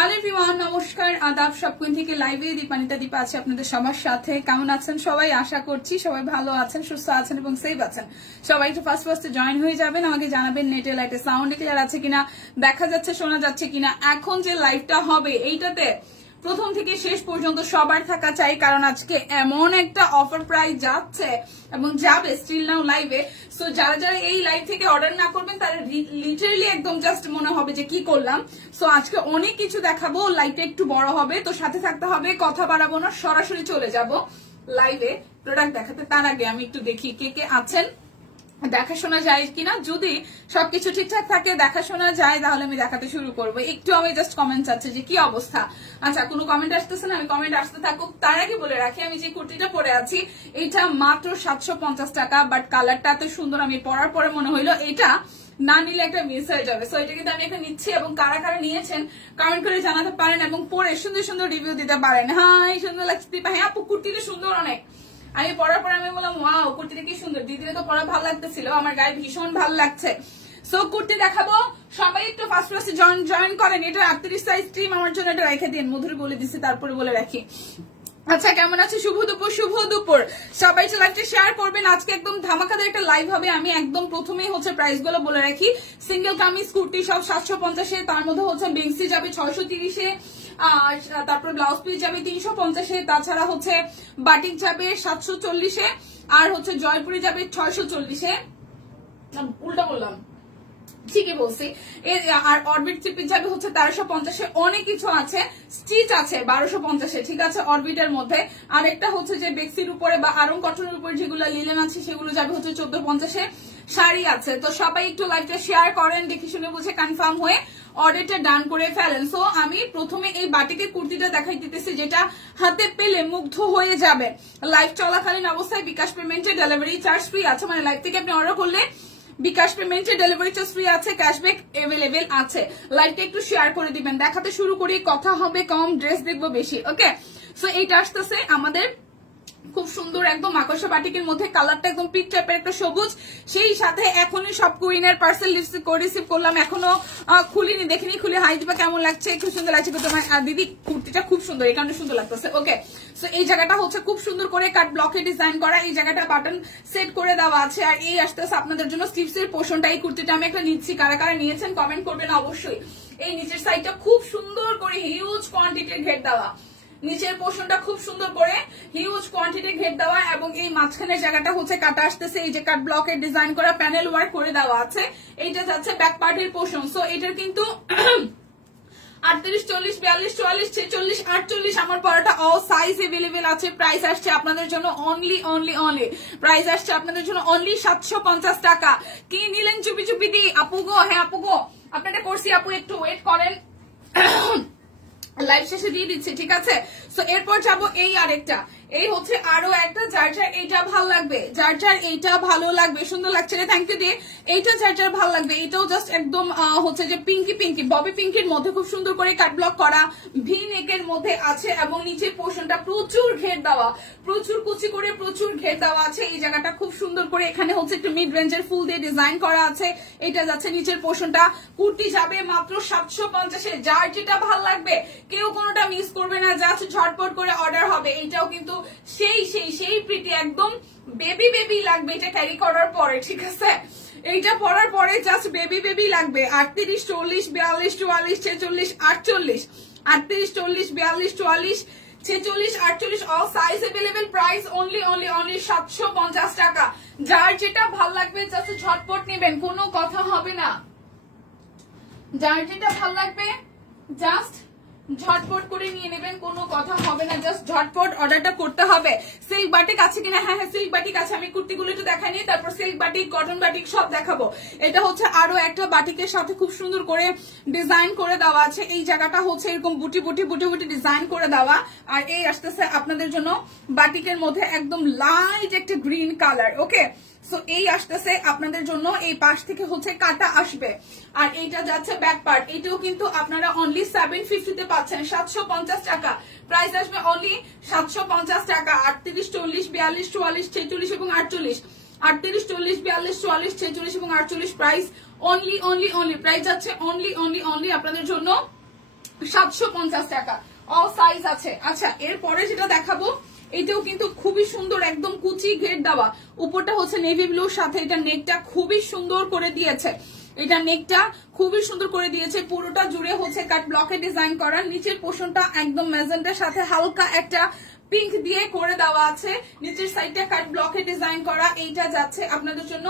Hello everyone, নমস্কার, আদাব। সবকুইন থেকে লাইভে দীপানিতা দীপা আছে আপনাদের সবার সাথে। কেমন আছেন সবাই? আশা করছি সবাই ভালো আছেন, সুস্থ আছেন এবং সেফ আছেন। সবাই একটু ফার্স্টে জয়েন হয়ে যাবেন, আমাকে জানাবেন নেটে লাইটে সাউন্ড ক্লিয়ার আছে কিনা, দেখা যাচ্ছে শোনা যাচ্ছে কিনা। এখন যে লাইভটা হবে এইটাতে প্রথম থেকে শেষ পর্যন্ত সবার থাকা চাই, কারণ আজকে এমন একটা অফার প্রাইস যাচ্ছে এবং যাবে স্টিল নাও লাইভে। সো যারা যারা এই লাইভ থেকে অর্ডার না করবেন তারা লিটারালি একদম জাস্ট মনে হবে যে কি করলাম। সো আজকে অনেক কিছু দেখাবো, লাইভটা একটু বড় হবে, তো সাথে থাকতে হবে। কথা বাড়াবো না, সরাসরি চলে যাব লাইভে প্রোডাক্ট দেখাতে। তার আগে আমি একটু দেখি কে কে আছেন, দেখাশোনা যায় কিনা। যদি সবকিছু ঠিকঠাক থাকে, দেখাশোনা যায়, তাহলে আমি দেখাতে শুরু করবো। একটু আমি জাস্ট কমেন্ট চাচ্ছি যে কি অবস্থা। আচ্ছা, কোনো কমেন্ট আসতেছে না, আমি কমেন্ট আসতে থাকুক। তার আগে বলে রাখি, আমি যে কুর্তিটা পরে আছি এটা মাত্র 750 টাকা, বাট কালারটা এত সুন্দর, আমি পরার পরে মনে হইলো এটা না নিলে একটা মিস হয়ে যাবে। সো এটা কিন্তু আমি একটা নিচ্ছি, এবং কারা কারা নিয়েছেন কমেন্ট করে জানাতে পারেন এবং পরে সুন্দর সুন্দর রিভিউ দিতে পারেন। হ্যাঁ, সুন্দর লাগছে দীপা। হ্যাঁ আপু, কুর্তিটা সুন্দর অনেক। আমি পরার পর আমি বললাম ওয়াও, কুর্তিটা কি সুন্দর। দিদিরে তো পরা ভালো লাগতেছিল, আমার গায়ে ভীষণ ভালো লাগছে। সো কুর্তি দেখাবো, সবাই একটু ফার্স্ট জয়েন করেন। এটা 38 সাইজ টিম, আমার জন্য এটা রেখে দিন। মধুর বলে দিচ্ছি, তারপরে বলে রাখি। আচ্ছা, কেমন আছে? শুভ দুপুর। সবাই লাইভটা শেয়ার করবেন। আজকে একদম ধামাকাদার একটা লাইভ হবে। আমি একদম প্রথমেই হচ্ছে প্রাইস গুলো বলে রাখি। সিঙ্গেল কামিজ কুর্তি সব 750-এ, তার মধ্যে হচ্ছে বেক্সি যাবে 630-এ, তারপর ব্লাউজ পিস যাবে 350-এ, তাছাড়া হচ্ছে বাটিক যাবে 740-এ, আর হচ্ছে জয়পুরি যাবে 640-এ। উল্টা বললাম, ঠিকই বলছি। আর অরবিট চিপি যাবে হচ্ছে 1350-এ। অনেক কিছু আছে, স্টিচ আছে 1250-এ, ঠিক আছে, অরবিটের মধ্যে। আর একটা হচ্ছে যে বেক্সির উপরে বা আরং কটনের উপরে যেগুলো লিলেন আছে সেগুলো যাবে হচ্ছে 1450-এ। শাড়ি আছে। তো সবাই একটু লাইভটা শেয়ার করেন, দেখে শুনে বুঝে কনফার্ম হয়ে অর্ডারটা ডান করে ফেলেন। সো আমি প্রথমে এই বাটিকের কুর্তিটা দেখাই দিতেছি, যেটা হাতে পেলে মুগ্ধ হয়ে যাবে। লাইভ চলাকালীন অবস্থায় বিকাশ পেমেন্টে ডেলিভারি চার্জ ফ্রি আছে, মানে লাইভ থেকে আপনি অর্ডার করলে বিকাশ পেমেন্টে ডেলিভারি চার্জ ফ্রি আছে, ক্যাশব্যাক এভেলেবেল আছে। লাইভটা একটু শেয়ার করে দিবেন। দেখাতে শুরু করি, কথা হবে কম, ড্রেস দেখবো বেশি। ওকে, সো এইটা আসতেছে আমাদের খুব সুন্দর একদম আকর্ষা বাটিকের মধ্যে, কালারটা একদম পিক টাইপের একটা সবুজ। সেই সাথে এখনই সব কুইনের পার্সেল রিসিভ করলাম, এখনো খুলিনি, দেখিনি, খুলে হাই দিবা কেমন লাগছে। খুব সুন্দর লাগছে তোমার দিদি, কুর্তিটা খুব সুন্দর, এই কারণে সুন্দর লাগতেছে। ওকে, সো এই জায়গাটা হচ্ছে খুব সুন্দর করে কাট ব্লকে ডিজাইন করা, এই জায়গাটা বাটন সেট করে দেওয়া আছে। আর এই আসতেছে আপনাদের জন্য স্লিভস এর পোর্শনটা। এই কুর্তিটা আমি একটা নিচ্ছি, কারা কারা নিয়েছেন কমেন্ট করবেন অবশ্যই। এই নিচের সাইডটা খুব সুন্দর করে হিউজ কোয়ান্টিটির ঘের দেওয়া, নিচের পোর্শনটা খুব সুন্দর করে হিউজ কোয়ান্টিটি ঘের দেওয়া, এবং এই মাঝখানের জায়গাটা হচ্ছে কাটা আসতেছে, এই যে কাট ব্লকের ডিজাইন করা প্যানেল ওয়ার্ক করে দেওয়া আছে। এইটা যাচ্ছে ব্যাক পার্টের পোর্শন। সো এটার কিন্তু 38, 40, 42, 44, 46, 48 আমার পরাটা অল সাইজ এভেলেবেল আছে। প্রাইস আসছে আপনাদের জন্য অনলি প্রাইস আসছে আপনাদের জন্য অনলি 750 টাকা। কি নিলেন চুপি চুপি দি আপু গো? হ্যাঁ আপু গো, আপনারা করছি আপু, একটু ওয়েট করেন, লাইভ শেষে দিয়ে দিচ্ছে, ঠিক আছে। সো এরপর যাবো এই আরেকটা, এই হচ্ছে আরো একটা, যার যার এইটা ভালো লাগবে, যার যার এইটা ভালো লাগবে। সুন্দর লাগছে রে, থ্যাংক ইউ দিয়ে। এইটা যার যার ভালো লাগবে, এটাও জাস্ট একদম হচ্ছে যে পিঙ্কি ববি পিঙ্কির মধ্যে খুব সুন্দর করে কাট ব্লক করা, ভি নেকের মধ্যে আছে, এবং নিচের পোর্শনটা প্রচুর ঘের দেওয়া, প্রচুর কুচি করে প্রচুর ঘের দেওয়া আছে। এই জায়গাটা খুব সুন্দর করে এখানে হচ্ছে একটু মিড রেঞ্জের ফুল দিয়ে ডিজাইন করা আছে। এটা যাচ্ছে নিচের পোর্শনটা। কুর্তি যাবে মাত্র 750-এ। যার যেটা ভালো লাগবে, কেউ কোনোটা মিস করবে না, জাস্ট ঝটপট করে অর্ডার হবে। এইটাও কিন্তু সেই প্রিটি, একদম বেবি লাগবে এটা ক্যারি করার পরে, ঠিক আছে। এইটা পরার পরে জাস্ট বেবি লাগবে। 38, 40, 42, 44, 46, 48, 38, 40, 42, 44, 46, 48 all size available. Price only 750 টাকা। যার যেটা ভালো লাগবে জাস্ট ঝটপট নেবেন, কোনো কথা হবে না। যার যেটা ভালো লাগবে জাস্ট ঝটপট করে নিয়ে নেবেন, কোনো কথা হবে না, জাস্ট ঝটপট অর্ডারটা করতে হবে। সিল্ক বাটিক আছে কিনা? হ্যাঁ সিল্ক বাটিক আছে। আমি কুর্তিগুলো একটু দেখাই নিই, তারপর সিল্ক বাটিক, কটন বাটিক সব দেখাবো। এটা হচ্ছে আরো একটা বাটিকের সাথে খুব সুন্দর করে ডিজাইন করে দেওয়া আছে। এই জায়গাটা হচ্ছে এরকম বুটি ডিজাইন করে দেওয়া। আর এই আসতেছে আপনাদের জন্য বাটিকের মধ্যে একদম লাইট একটা গ্রিন কালার। ওকে, সো এই আসতেছে আপনাদের জন্য, এই পাশ থেকে হচ্ছে কাটা আসবে। আর এইটা যাচ্ছে ব্যাক পার্ট, এটাও কিন্তু আপনারা অনলি 750-তে পাচ্ছেন, 750 টাকা। প্রাইস আসবে অনলি 750 টাকা। 38, 40, 42, 44, 46 এবং 48, 38, 40, 42, 44, 46 এবং 48 প্রাইস অনলি প্রাইস যাচ্ছে অনলি আপনাদের জন্য 750 টাকা, অল সাইজ আছে। আচ্ছা এরপরে যেটা দেখাবো এটাও কিন্তু খুবই সুন্দর, একদম কুচি ঘের দেওয়া, উপরটা হচ্ছে নেভি ব্লুর সাথে, এটা নেকটা খুবই সুন্দর করে দিয়েছে, এটা নেকটা খুবই সুন্দর করে দিয়েছে, পুরোটা জুড়ে হচ্ছে কাট ব্লকে ডিজাইন করা, নিচের পোর্শনটা একদম ম্যাজেন্টার সাথে হালকা একটা পিঙ্ক দিয়ে করে দেওয়া আছে, নিচের সাইডটা কাট ব্লকে ডিজাইন করা। এইটা যাচ্ছে আপনাদের জন্য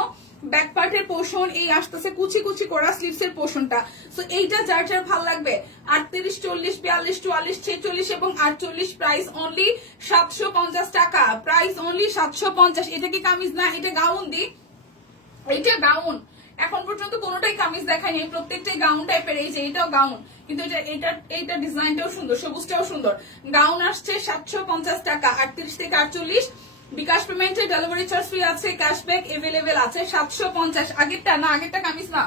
ব্যাক পার্টের পোর্শন, এই আসতেছে কুচি কুচি করা স্লিভস এর পোর্শনটা। সো এইটা যার যার ভালো লাগবে 38, 40, 42, 44, 46 এবং 48, প্রাইস অনলি 750 টাকা, প্রাইস অনলি 750। এটা কি কামিজ না, এটা গাউন দি, এইটা গাউন, এখন পর্যন্ত কোনোটাই কামিজ দেখায়নি, প্রত্যেকটাই গাউন টাইপের। এই যে এটাও গাউন, কিন্তু এটা ডিজাইনটাও সুন্দর, সবুজটাও সুন্দর। গাউন আসছে 750 টাকা, 38 থেকে 48, বিকাশ পেমেন্টে ডেলিভারি চার্জ ফ্রি আছে, ক্যাশব্যাক এভেলেবেল আছে। 750। আগেরটা না, আগেরটা কামিজ না,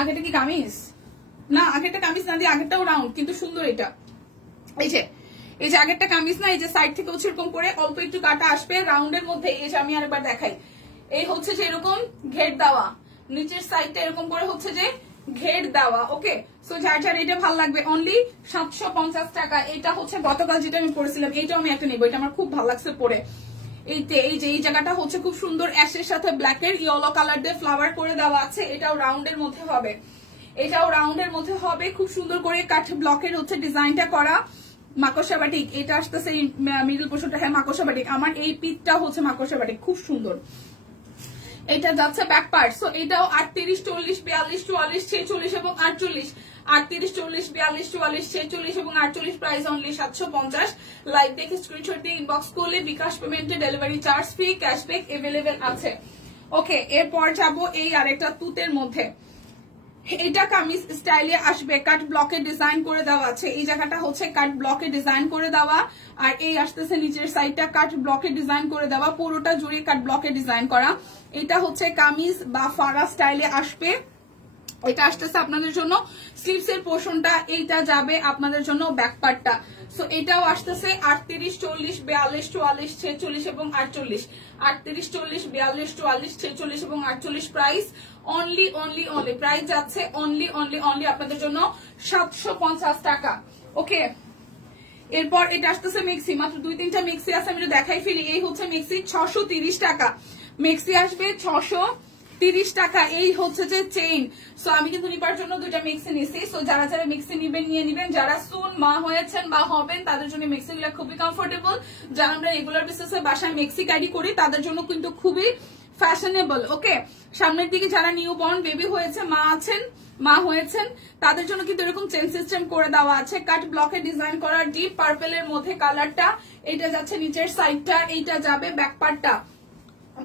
আগেরটা কি কামিজ না, আগেরটা কামিজ না দিয়ে আগেরটাও রাউন্ড কিন্তু সুন্দর। এটা এই যে আগেরটা কামিজ না, এই যে সাইড থেকে হচ্ছে এরকম করে অল্প একটু কাটা আসবে রাউন্ডের মধ্যে। এই যে আমি আরেকবার দেখাই, এই হচ্ছে যে এরকম ঘের দেওয়া, নিচের সাইডটা এরকম করে হচ্ছে যে ঘের দেওয়া। ওকে, সো যার যার এটা ভালো লাগবে অনলি 750 টাকা। এটা হচ্ছে গতকাল যেটা আমি পরেছিলাম, এইটাও আমি একটা নেবো, এটা আমার খুব ভালো লাগছে পরে। এই জায়গাটা হচ্ছে খুব সুন্দর, অ্যাশের সাথে ব্ল্যাকের ইয়েলো কালার দিয়ে ফ্লাওয়ার করে দেওয়া আছে, এটাও রাউন্ডের মধ্যে হবে, এটাও রাউন্ডের মধ্যে হবে, খুব সুন্দর করে কাঠ ব্লকের হচ্ছে ডিজাইনটা করা। মাকড়সা বাটিক, এটা আসতেছে মিডল পোর্শনটা, হ্যাঁ মাকড়সা বাটিক, আমার এই পিঠটা হচ্ছে মাকড়সা বাটিক, খুব সুন্দর। এটা যাচ্ছে ব্যাক পার্ট, সো এটাও 38, 40, 42, 44, 46 এবং 48, 38, 40, 42, 44, 46 এবং 48, প্রাইস অনলি 750। লাইভ দেখে স্ক্রিনশট দিয়ে ইনবক্স করলে বিকাশ পেমেন্টে delivery charge free, cashback available আছে। ওকে, এরপর যাবো এই আরেকটা তুতের মধ্যে, এটা কামিজ স্টাইলে আসবে, কাট ব্লকে ডিজাইন করে দেওয়া আছে, এই জায়গাটা হচ্ছে কাট ব্লকে ডিজাইন করে দেওয়া, আর এই আসতেছে নিচের সাইডটা কাট ব্লকে ডিজাইন করে দেওয়া, পুরোটা জুড়ে কাট ব্লকে ডিজাইন করা। এটা হচ্ছে কামিজ বা ফারা স্টাইলে আসবে, এটা আসতেছে আপনাদের জন্য স্লিভস এর পোর্শনটা, এইটা যাবে আপনাদের জন্য ব্যাক পার্টটা। সো এটাও আসতেছে 38, 40, 42, 44, 46 এবং 48, 38, 40, 42, 44, 46 এবং 48, প্রাইস অনলি প্রাইস যাচ্ছে অনলি আপনাদের জন্য 750 টাকা। ওকে, এরপর এটা আসতেছে মেক্সি, মাত্র 2-3টা মেক্সি আছে, আমি দেখাই ফেলি। এই হচ্ছে মেক্সি, 630 টাকা মেক্সি আসবে, 630 টাকা। এই হচ্ছে যে চেইন, সো আমি কিন্তু নিবার জন্য 2টা মেক্সি নিছি, সো যারা যারা মেক্সি নিবেন নিয়ে নিবেন, যারা সুন মা হয়েছেন বা হবেন তাদের জন্য মেক্সি গুলো খুবই কমফোর্টেবল, যারা আমরা রেগুলার বেসিসে বাসায় মেক্সি ক্যারি করি তাদের জন্য কিন্তু খুবই ফ্যাশনেবল। ওকে, সামনের দিকে যারা নিউ বর্ন বেবি হয়েছে, মা হয়েছেন তাদের জন্য কিন্তু এরকম চেন সিস্টেম করে দেওয়া আছে, কাট ব্লকে ডিজাইন করা, ডিপ পার্পেলের মধ্যে কালারটা। এইটা যাচ্ছে নিচের সাইডটা, এইটা যাবে ব্যাক পার্টটা।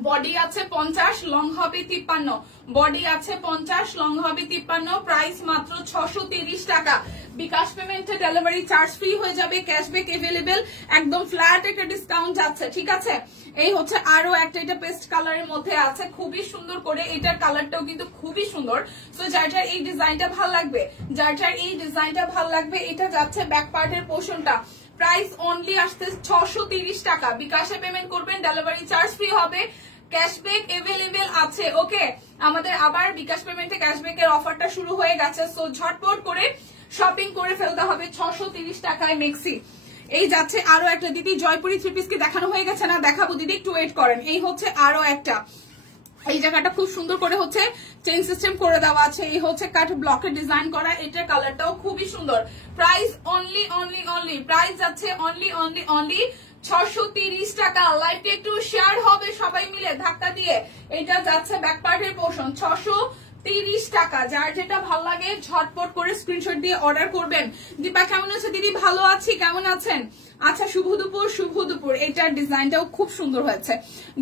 বডি আছে 50, লং হবে 53, বডি আছে 50, লং হবে 53, প্রাইস মাত্র 630 টাকা। বিকাশ পেমেন্টে ডেলিভারি চার্জ ফ্রি হয়ে যাবে, ক্যাশব্যাক এভেলেবেল, একদম ফ্ল্যাট একটা ডিসকাউন্ট যাচ্ছে, ঠিক আছে। এই হচ্ছে আরো একটা, এটা পেস্ট কালারের মধ্যে আছে, খুবই সুন্দর করে, এটার কালারটাও কিন্তু খুবই সুন্দর। সো যার যার এই ডিজাইনটা ভালো লাগবে, এটা যাচ্ছে ব্যাক পার্টের পোর্শনটা, প্রাইস অনলি আসতে 630 টাকা। বিকাশে পেমেন্ট করবেন, ডেলিভারি চার্জ ফ্রি হবে, ক্যাশব্যাক এভেলেবেল আছে। ওকে, আমাদের আবার বিকাশ পেমেন্টে ক্যাশব্যাকের অফারটা শুরু হয়ে গেছে, সো ঝটপট করে শপিং করে ফেলতে হবে। 630 টাকায় মেক্সি। এই যাচ্ছে আরো একটা, দিদি জয়পুরি 3 পিস কে দেখানো হয়ে গেছে না, দেখাবো দিদি, একটু ওয়েট করেন। এই হচ্ছে আরো একটা, এই জায়গাটা খুব সুন্দর করে হচ্ছে চেইন সিস্টেম করে দেওয়া আছে, এই হচ্ছে কাট ব্লকের ডিজাইন করা, এটার কালারটাও খুবই সুন্দর। প্রাইস অনলি প্রাইস যাচ্ছে অনলি 630 টাকা। লাইভটা একটু শেয়ার হবে সবাই মিলে ধাক্কা দিয়ে। এটা যাচ্ছে ব্যাক পার্টের পোর্শন, 630 টাকা। যার যেটা ভালো লাগে ঝটপট করে স্ক্রিনশট দিয়ে অর্ডার করবেন। দীপা কেমন আছে? দিদি ভালো আছি, কেমন আছেন? আচ্ছা, শুভ দুপুর। এটার ডিজাইনটাও খুব সুন্দর হয়েছে,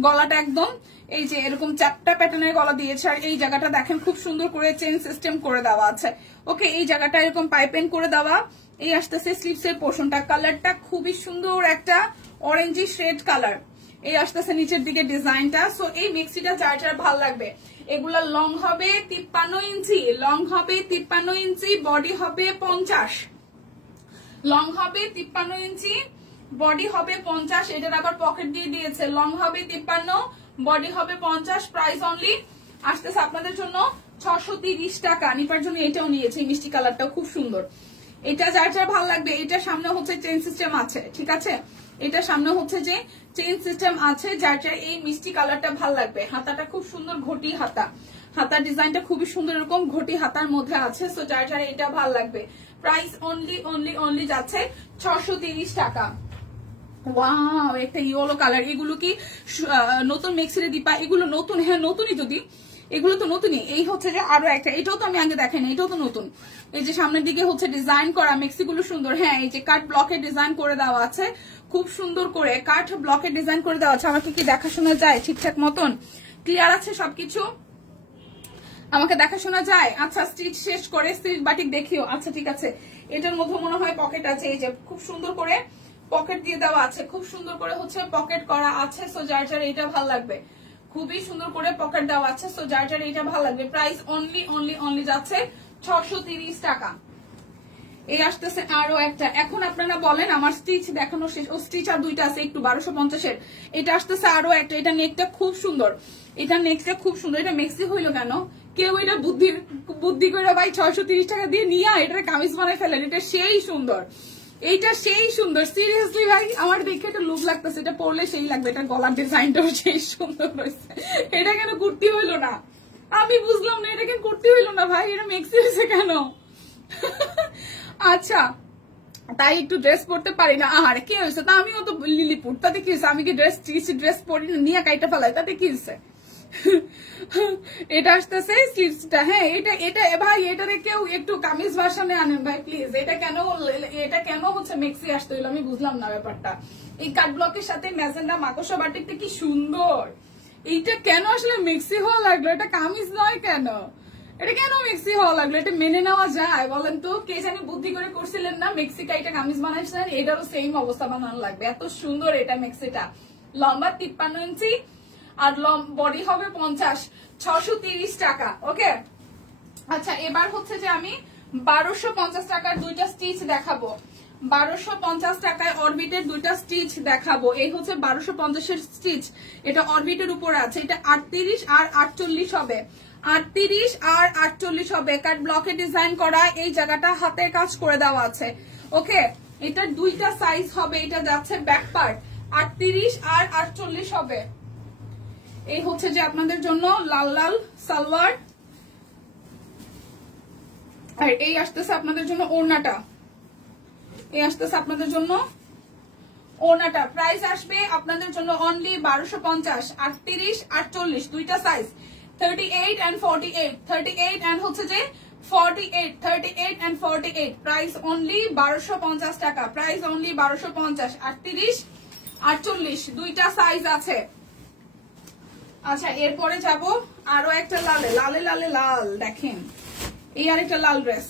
গলাটা একদম এই যে এরকম চ্যাপ্টা প্যাটার্নের গলা দিয়েছে, আর এই জায়গাটা দেখেন খুব সুন্দর করে চেইন সিস্টেম করে দেওয়া আছে। ওকে, এই জায়গাটা এরকম পাইপেন করে দেওয়া। এই আসতেছে স্লিভস এর পোর্শনটা, কালারটা খুবই সুন্দর, একটা অরেঞ্জিশ রেড কালার। এই আসতেছে নিচের দিকে ডিজাইনটা। সো এই মিক্সিটা যার যার ভালো লাগবে, এগুলা লং হবে 53 ইঞ্চি, বডি হবে 50, লং হবে 53 ইঞ্চি, বডি হবে 50। এটার আবার পকেট দিয়ে দিয়েছে, লং হবে 53, বডি হবে 50, প্রাইস অনলি আসতেছে আপনাদের জন্য 630 টাকা। নিপার জন্য এটাও নিয়েছে, মিষ্টি কালারটাও খুব সুন্দর। এটা যার যার ভালো লাগবে। এটা সামনে হচ্ছে চেইন সিস্টেম আছে, ঠিক আছে, এটা সামনে হচ্ছে যে চেইন সিস্টেম আছে, যার যার এই মিষ্টি কালারটা ভালো লাগবে। হাতাটা খুব সুন্দর ঘটি হাতা, হাতার ডিজাইনটা খুবই সুন্দর, এরকম ঘটি হাতার মধ্যে আছে। সো যার যার এটা ভালো লাগবে। প্রাইস অনলি যাচ্ছে 630 টাকা। ওয়াও, একটা ইয়েলো কালার। এগুলো কি নতুন মেক্সিরে দিপা? এগুলো নতুন? হ্যাঁ নতুনই, যদি এগুলো তো নতুনই। এই হচ্ছে যে আরো একটা, এটাও তো আমি আগে দেখাইনি, এটাও তো নতুন। এই যে সামনের দিকে হচ্ছে ডিজাইন করা মেক্সি গুলো সুন্দর। হ্যাঁ, এই যে কাট ব্লকের ডিজাইন করে দেওয়া আছে, খুব সুন্দর করে কাট ব্লকের ডিজাইন করে দেওয়া আছে। আমাকে কি দেখাশোনা যায় ঠিকঠাক মতন? ক্লিয়ার আছে সবকিছু? আমাকে দেখাশোনা যায়? আচ্ছা, স্টিচ শেষ করে স্টিচ বাটিক দেখিও। আচ্ছা ঠিক আছে। এটার মধ্যে মনে হয় পকেট আছে, এই যে খুব সুন্দর করে পকেট দিয়ে দেওয়া আছে, খুব সুন্দর করে হচ্ছে পকেট করা আছে। সো যার যার এটা ভালো লাগবে, খুবই সুন্দর করে পকেট দেওয়া আছে। সো যার যার এটা ভালো লাগবে। প্রাইস অনলি যাচ্ছে 630 টাকা। এই আসতেছে আরো একটা। এখন আপনারা বলেন আমার স্টিচ দেখানো শেষ? ও স্টিচ আর দুইটা আছে একটু 1250-এর। এটা আসতেছে আরো একটা। এটা নেকটা খুব সুন্দর, এটা নেকটা খুব সুন্দর। এটা মেক্সি হইলো কেন? কেউ এটা বুদ্ধি করে ভাই 630 টাকা দিয়ে নিয়ে এটার কামিজ বানায় ফেলেন। এটা সেই সুন্দর, এইটা সেই সুন্দর। সিরিয়াসলি ভাই আমার দেখে এটা লুক লাগতেছে, এটা পরলে সেই লাগবে। এটা গলার ডিজাইনটাও সেই সুন্দর হয়েছে। এটা কেন কুর্তি হইলো না? আমি বুঝলাম না, এটা কেন কুর্তি হইলো না ভাই? এটা মেক্সি হয়েছে কেন? আচ্ছা, তাই একটু ড্রেস পরতে পারি না। আহারে কি হয়েছে? তা আমিও তো লিলিপুর, তাতে কি হয়েছে? আমি কি ড্রেস পরি না, নিয়ে কাইটা ফেলাই, তাতে কি হয়েছে? এটা আসতেছে স্লিভসটা। হ্যাঁ, এটা ভাই এটারে কেউ একটু কামিজ ভার্সনে আনেন ভাই প্লিজ। এটা কেন হচ্ছে মেক্সি আসতে হইলো আমি বুঝলাম না ব্যাপারটা। এই কাট ব্লকের সাথে ম্যাজেন্ডা মাকড়সা বাটিকটা কি সুন্দর, এইটা কেন আসলে মেক্সি হওয়া লাগলো? এটা কামিজ নয় কেন? এটা কেন মেক্সি হওয়া লাগলো? এটা মেনে নেওয়া যায় বলেন তো? কে জানি বুদ্ধি করে করছিলেন না, মেক্সিটা এটা কামিজ বানাইছেন, এটারও সেম অবস্থা বানানো লাগবে। এত সুন্দর এটা মেক্সিটা। লম্বা 53 ইঞ্চি আর বডি হবে 50, 630 টাকা। ওকে, আচ্ছা এবার হচ্ছে যে আমি 1250 টাকার দুইটা স্টিচ দেখাবো। 1250 টাকায় অরবিটের দুইটা স্টিচ দেখাবো। এই হচ্ছে 1250-এর স্টিচ, এটা অরবিটের উপরে আছে। এটা 38 আর 48 হবে, 38 আর 48 হবে। কাট ব্লকে ডিজাইন করা, এই জায়গাটা হাতের কাজ করে দেওয়া আছে। ওকে, এটা দুইটা সাইজ হবে। এটা যাচ্ছে ব্যাক পার্ট, 38 আর 48 হবে। এই হচ্ছে যে আপনাদের জন্য লাল লাল সালোয়ার, আর এই আসতেছে আপনাদের জন্য ওড়নাটা। এই আসতেছে আপনাদের জন্য ওড়নাটা। প্রাইস আসবে আপনাদের জন্য অনলি 1250, 38 48 দুইটা সাইজ, 38 and 48, 38 and হচ্ছে যে 48, 38 and 48। প্রাইস অনলি 1250 টাকা। প্রাইস অনলি 1250, 38 48 দুইটা সাইজ আছে। আচ্ছা, এরপরে যাব আরো একটা লালে লালে লালে লাল। দেখেন, এই আরেকটা লাল ড্রেস,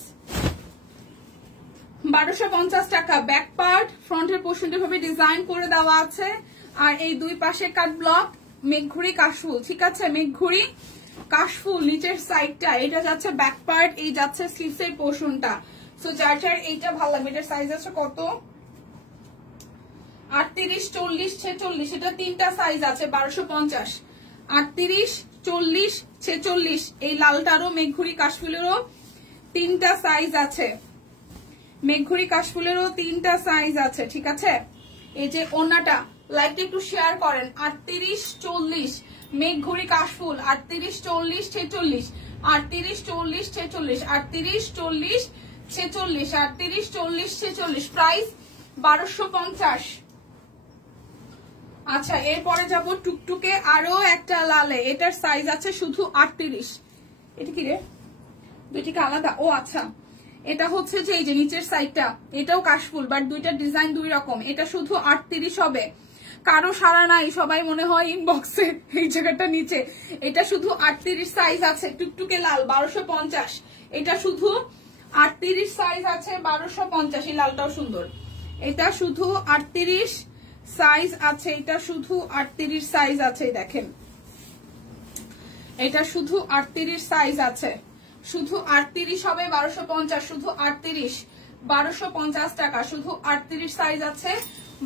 1250 টাকা। ব্যাক পার্ট ফ্রন্টের পোর্শনটা ভাবে ডিজাইন করে দেওয়া আছে, আর এই দুই পাশে কাট ব্লক, মেঘঘুরি কাশফুল। ঠিক আছে, মেঘঘুরি কাশফুল নিচের সাইডটা। এটা যাচ্ছে ব্যাক পার্ট, এই যাচ্ছে স্লিভসের পোর্শনটা। সো যার যার এইটা ভালো লাগবে। এটার সাইজ আছে কত? 38 40 46। এটা তিনটা সাইজ আছে, 1250, 38 40 46। এই লালটারও মেঘঘুরি কাশফুলেরও তিনটা সাইজ আছে, মেঘঘুরি কাশফুলেরও তিনটা সাইজ আছে। ঠিক আছে, এই যে ওনাটা লাইকটা একটু শেয়ার করেন। 38 40 মেঘঘুরি কাশফুল, 38 40 46, 38 40 46, 38 40 46, 38 40 46। প্রাইস 1250। আচ্ছা, এরপরে যাব টুকটুকে আরো একটা লালে। এটার সাইজ আছে শুধু 38। এটা কি রে, দুইটিকে আলাদা? ও আচ্ছা, এটা হচ্ছে যে এই যে নিচের সাইডটা, এটাও কাশফুল, বাট দুইটা ডিজাইন দুই রকম। এটা শুধু 38 হবে। কারো সারা নাই, সবাই মনে হয় ইনবক্সে এই জায়গাটা নিচে। এটা শুধু 38 সাইজ আছে, টুকটুকে লাল, 1250। এটা শুধু 38 সাইজ আছে, 1250। এই লালটাও সুন্দর। এটা শুধু 38 সাইজ আছে, এটা শুধু 38 সাইজ আছে। দেখেন, এটা শুধু 38 সাইজ আছে, শুধু 38 হবে, 1250। শুধু 38, 1250 টাকা। শুধু 38 সাইজ আছে,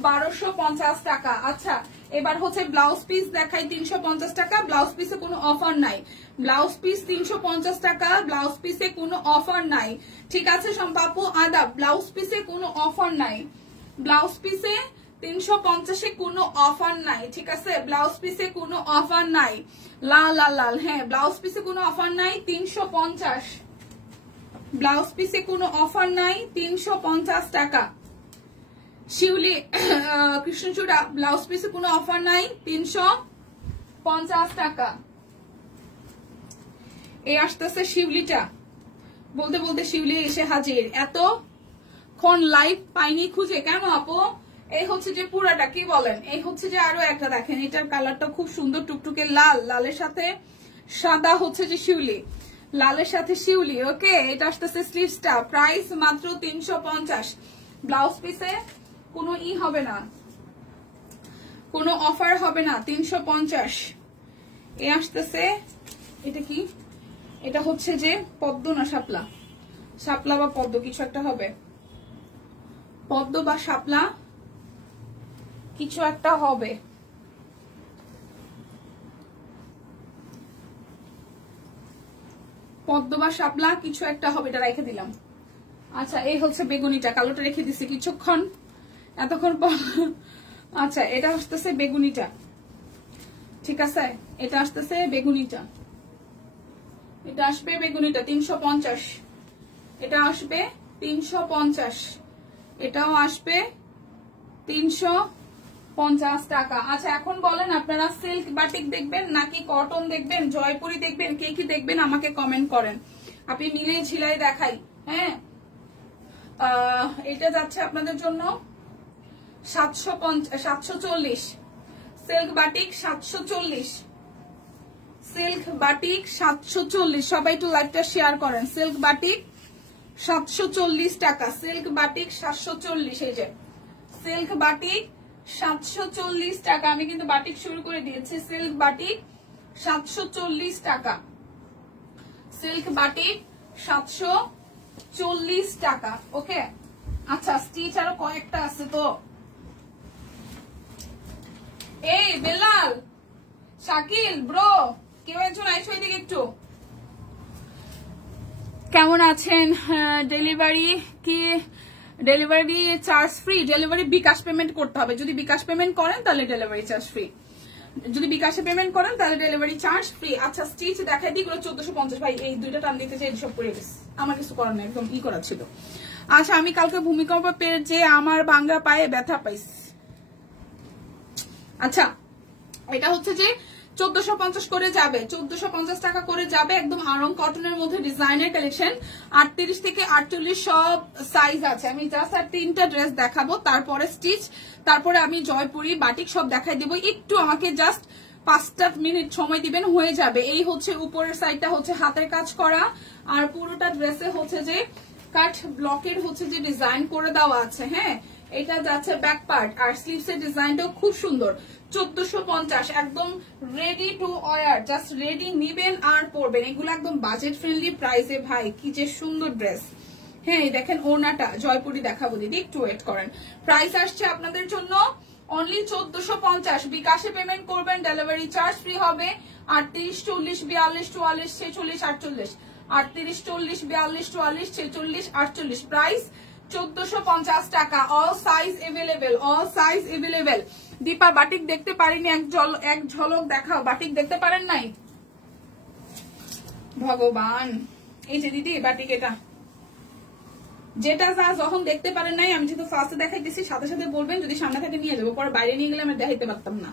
1250 টাকা। আচ্ছা, এবার হচ্ছে ব্লাউজ পিস দেখাই 350 টাকা, ব্লাউজ পিসে কোনো অফার নাই, ব্লাউজ পিস 350 টাকা, ব্লাউজ পিসে কোনো অফার নাই, ঠিক আছে সম্পাপু আদাব, ব্লাউজ পিসে কোনো অফার নাই, ব্লাউজ পিসে 350-এ কোনো অফার নাই, ঠিক আছে, ব্লাউজ পিসে কোনো অফার নাই, লাল লাল লাল, হ্যাঁ ব্লাউজ পিসে কোনো অফার নাই 350, ব্লাউজ পিসে কোনো অফার নাই 350 টাকা। শিউলি কৃষ্ণচূড়া ব্লাউজ পিসে কোনো অফার নাই 350 টাকা। এই আসতেছে শিউলিটা, বলতে বলতে শিউলি এসে হাজির, এতক্ষণ লাইভ পাইনি খুঁজে, কেন আপু? এই হচ্ছে যে পুরাটা, কি বলেন? এই হচ্ছে যে আরো একটা দেখেন, এটার কালারটা খুব সুন্দর, টুকটুকে লাল, লালের সাথে সাদা হচ্ছে যে শিউলি, লালের সাথে শিউলি। ওকে, এটা আসতেছে স্লিভসটা, প্রাইস মাত্র 350, ব্লাউজ পিসে কোনো হবে না, কোনো অফার হবে না, 350। এ আসতেছে, এটা কি? এটা হচ্ছে যে পদ্ম না শাপলা, শাপলা বা পদ্ম কিছু একটা হবে, পদ্ম বা শাপলা কিছু একটা হবে। পদ্ম বা শাপলা কিছু একটা হবে, এটা রেখে দিলাম। আচ্ছা, এই হচ্ছে বেগুনিটা, কালোটা রেখে দিছি কিছুক্ষণ, এতক্ষণ পর। আচ্ছা, এটা আসতেছে বেগুনিটা, ঠিক আছে, এটা আসতেছে বেগুনিটা, এটা আসবে বেগুনিটা 350, এটা আসবে 350, এটাও আসবে 350 টাকা। আচ্ছা, এখন বলেন আপনারা সিল্ক বাটিক দেখবেন নাকি কটন দেখবেন, জয়পুরি দেখবেন, কে কি দেখবেন আমাকে কমেন্ট করেন, আপনি মিলে ঝিলাই দেখাই। হ্যাঁ, এটা যাচ্ছে আপনাদের জন্য 740, সিল্ক বাটিক 740, সিল্ক বাটিক 740, সবাই একটু লাইভটা শেয়ার করেন। সিল্ক বাটিক 740 টাকা, সিল্ক বাটিক 740, এই যে সিল্ক বাটিক 740 টাকা, আমি কিন্তু বাটিক শুরু করে দিয়েছি। সিল্ক বাটিক 740 টাকা, সিল্ক বাটিক 740 টাকা। ওকে, আচ্ছা, স্টিচ আরো কয়েকটা আছে তো। এই বেলাল, শাকিল ব্রো, কেউ একজন আইসো এদিকে একটু। কেমন আছেন? ডেলিভারি কি, ডেলিভারি চার্জ ফ্রি? ডেলিভারি বিকাশ পেমেন্ট করতে হবে, যদি বিকাশ পেমেন্ট করেন তাহলে ডেলিভারি চার্জ ফ্রি, যদি বিকাশে পেমেন্ট করেন তাহলে ডেলিভারি চার্জ ফ্রি। আচ্ছা, স্টিচ দেখাই দিই, 1450। ভাই এই দুইটা টান দিতে চাই, সব করে গেছে, আমার কিছু করার নেই, একদম করা ছিল। আচ্ছা, আমি কালকে ভূমিকম্প পেয়ে যে আমার বাঙ্গা পায়ে ব্যথা পাইছি। আচ্ছা, এটা হচ্ছে যে 1450 করে যাবে, 1450 টাকা করে যাবে, একদম আরং কটনের মধ্যে ডিজাইনের কালেকশন, 38 থেকে 48 সব সাইজ আছে। আমি জাস্ট আর 3টা ড্রেস দেখাবো, তারপরে স্টিচ, তারপরে আমি জয়পুরি বাটিক সব দেখাই দেবো। একটু আমাকে জাস্ট 5 মিনিট সময় দিবেন, হয়ে যাবে। এই হচ্ছে উপরের সাইডটা হচ্ছে হাতের কাজ করা, আর পুরোটা ড্রেসে হচ্ছে যে কাট ব্লকের হচ্ছে যে ডিজাইন করে দেওয়া আছে। হ্যাঁ, এটা যাচ্ছে ব্যাক পার্ট, আর স্লিভস এর ডিজাইনটাও খুব সুন্দর। 1450, একদম ready to wire, just ready নিবেন আর পরবেন। এগুলো একদম বাজেট ফ্রেন্ডলি প্রাইসে, ভাই কি যে সুন্দর ড্রেস। হ্যাঁ, দেখেন ওনাটা, জয়পুরি দেখাবো দিদি, একটু ওয়েট করেন। প্রাইস আসছে আপনাদের জন্য অনলি 1450, বিকাশে পেমেন্ট করবেন, ডেলিভারি চার্জ ফ্রি হবে। 38, 40, 42, 44, 46, 48, 38, 40, 42, 44, 46, 48, প্রাইস 1450 টাকা। All size available, all size available. Dipa, batik দেখতে পারিনি, এক ঝলক দেখাও। বাটিক দেখতে পারেন নাই? ভগবান, এই যে দিদি বাটিক, এটা যেটা যখন দেখতে পারেন নাই, আমি যেহেতু ফার্স্টে দেখাইতেছি, সাথে সাথে বলবেন, যদি সামনে থেকে নিয়ে যাবো, পরে বাইরে নিয়ে গেলে আমি দেখাইতে পারতাম না,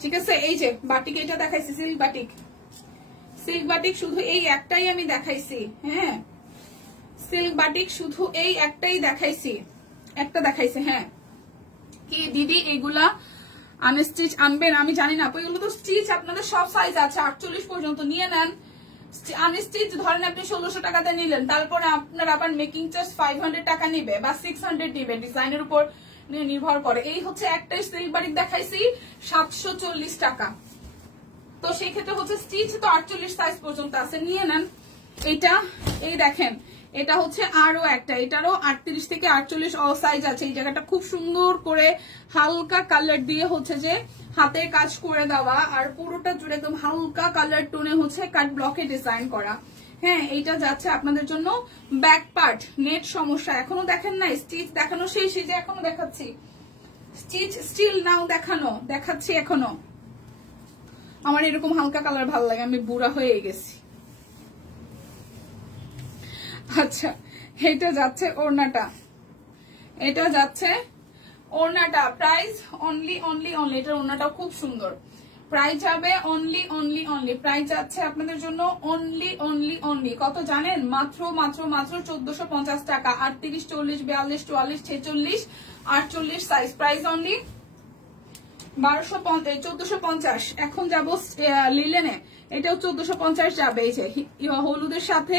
ঠিক আছে? এই যে বাটিক, এটা দেখাইছি সিল্ক বাটিক, সিল্ক বাটিক শুধু এই একটাই আমি দেখাইছি। হ্যাঁ, সিল্ক বাটিক শুধু এই একটাই দেখাইছি, একটা দেখাইছি। হ্যাঁ, কি দিদি এগুলা আনস্টিচ আনবেন? আমি জানি না, এগুলো তো স্টিচ আপনাদের সব সাইজ আছে, 48 পর্যন্ত নিয়ে নেন। আনস্টিচ ধরেন আপনি 1600 টাকাতে নিলেন, তারপরে আপনার আবার মেকিং চার্জ 500 টাকা নিবে বা 600 নিবে, ডিজাইনের উপর নির্ভর করে। এই হচ্ছে একটাই সিল্ক বাটিক দেখাইছি 740 টাকা। তো সেই ক্ষেত্রে হচ্ছে স্টিচ তো 48 সাইজ পর্যন্ত আছে, নিয়ে নেন। এইটা, এই দেখেন, এটা হচ্ছে আরো একটা, এটারও 38 থেকে 48 অল সাইজ আছে। এই জায়গাটা খুব সুন্দর করে হালকা কালার দিয়ে হচ্ছে যে হাতের কাজ করে দেওয়া, আর পুরোটা জুড়ে একদম হালকা কালার টোনে হচ্ছে কাট ব্লকে ডিজাইন করা। হ্যাঁ, এইটা যাচ্ছে আপনাদের জন্য ব্যাক পার্ট। নেট সমস্যা এখনো দেখেন না, স্টিচ দেখানো শেষ, এই যে এখনো দেখাচ্ছি, স্টিচ স্টিল নাও দেখানো, দেখাচ্ছি এখনো। আমার এরকম হালকা কালার ভালো লাগে, আমি বুড়া হয়ে গেছি। আচ্ছা, এটা যাচ্ছে ওড়নাটা, এটা যাচ্ছে ওড়নাটা। প্রাইস অনলি অনলি অনলি, এটার ওড়নাটাও খুব সুন্দর। প্রাইস যাবে অনলি অনলি অনলি, প্রাইস যাচ্ছে আপনাদের জন্য অনলি অনলি অনলি কত জানেন? মাত্র মাত্র মাত্র 1450 টাকা। 38, 40, 42, 44, 46, 48 সাইজ। Price only 1450। এখন যাবো লিলেনে, এটাও 1450 যাবে। এই যে হলুদের সাথে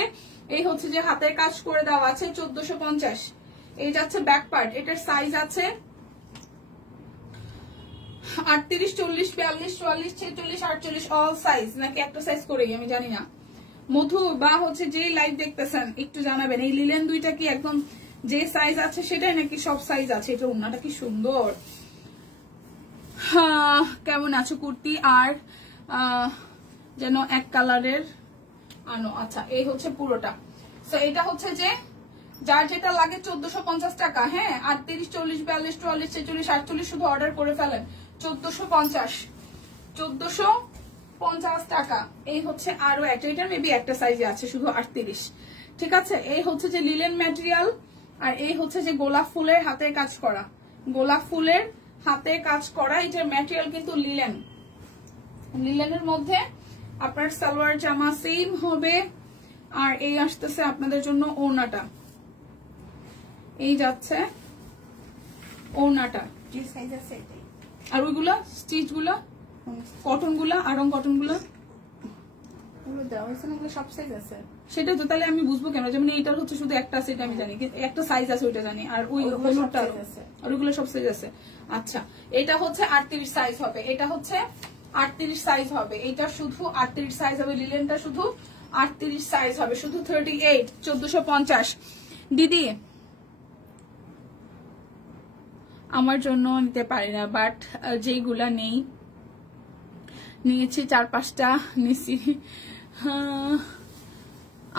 এই হচ্ছে যে হাতের কাজ করে দেওয়া আছে 1450। এই যাচ্ছে ব্যাক পার্ট, এটার সাইজ আছে 38, 40, 42, 44, 46, 48 অল সাইজ, নাকি একটা সাইজ করেই আমি জানি না। মধু বা হচ্ছে যে লাইভ দেখতেছেন একটু জানাবেন, এই লিলেন দুইটা কি একদম যে সাইজ আছে সেটাই নাকি সব সাইজ আছে? এটা ওড়নাটা কি সুন্দর। কেমন আছো কুর্তি আর যেন এক কালারের আনো। আচ্ছা, এই হচ্ছে পুরোটা। তো এটা হচ্ছে যে যার যেটা লাগে 1450 টাকা। হ্যাঁ, 38, 40, 42, 44, 46, 48 শুধু অর্ডার করে ফেলেন। 1450, 1450 টাকা। এই হচ্ছে আরো একটা, এটার মেবি একটা সাইজে আছে শুধু 38। ঠিক আছে, এই হচ্ছে যে লিলেন ম্যাটেরিয়াল, আর এই হচ্ছে যে গোলাপ ফুলের হাতের কাজ করা, গোলাপ ফুলের হাতে কাজ করা। এটার ম্যাটেরিয়াল কিন্তু লিলেন। লিলেনের মধ্যে আপনার সালোয়ার জামা সেম হবে। আর এই আসতেছে আপনাদের জন্য ওড়নাটা, এই যাচ্ছে ওড়নাটা। আর ওইগুলা স্টিচ গুলা, কটন গুলা, আরং কটন গুলা সব সাইজ আছে। সেটা তো তাহলে আমি বুঝবো কেন? যেমন এইটার হচ্ছে শুধু একটা আছে, এটা আমি জানি, একটা সাইজ আছে ওইটা জানি, আর ওই হলুদটা আর ওইগুলো সব সাইজ আছে। আচ্ছা, এটা হচ্ছে 38 সাইজ হবে, এটা হচ্ছে 38 সাইজ হবে, এটা শুধু 38 সাইজ হবে। লিলেনটা শুধু 38 সাইজ হবে, শুধু 38, 1450। দিদি আমার জন্য নিতে পারি না, বাট যেগুলা নেই নিয়েছি 4-5টা নিছি।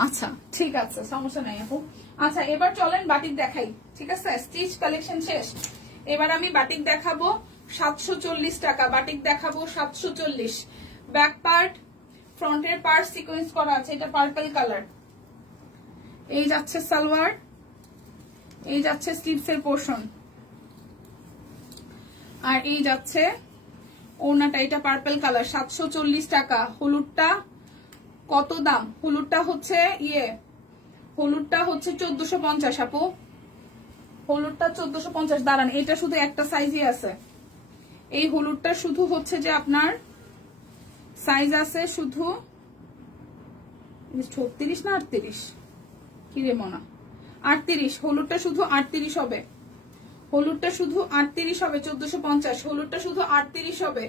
আচ্ছা ঠিক আছে, সমস্যা নাই আপু। আচ্ছা, এবার চলেন বাটিক দেখাই। ঠিক আছে, স্টিচ কালেকশন শেষ, এবার আমি বাটিক দেখাবো 740 টাকা। বাটিক দেখাবো 740। ব্যাক পার্ট, ফ্রন্টের পার্ট সিকোয়েন্স করা আছে, এটা পার্পল কালার। এই যাচ্ছে সালোয়ার, এই যাচ্ছে স্লিভসের পোর্শন, আর এই যাচ্ছে ওড়নাটা। এটা পার্পল কালার, 740 টাকা। হলুদটা কত দাম? হলুদটা হচ্ছে হলুদটা হচ্ছে 1450 আপু, হলুদটা 1450। দাঁড়ান, এটা শুধু একটা সাইজই আছে। এই হলুদটা শুধু হচ্ছে যে আপনার সাইজ আছে শুধু 36 না 38, কি রে মনা, 38। হলুদটা শুধু 38 হবে, হলুদটা শুধু 38 হবে 1450। হলুদটা শুধু 38 হবে,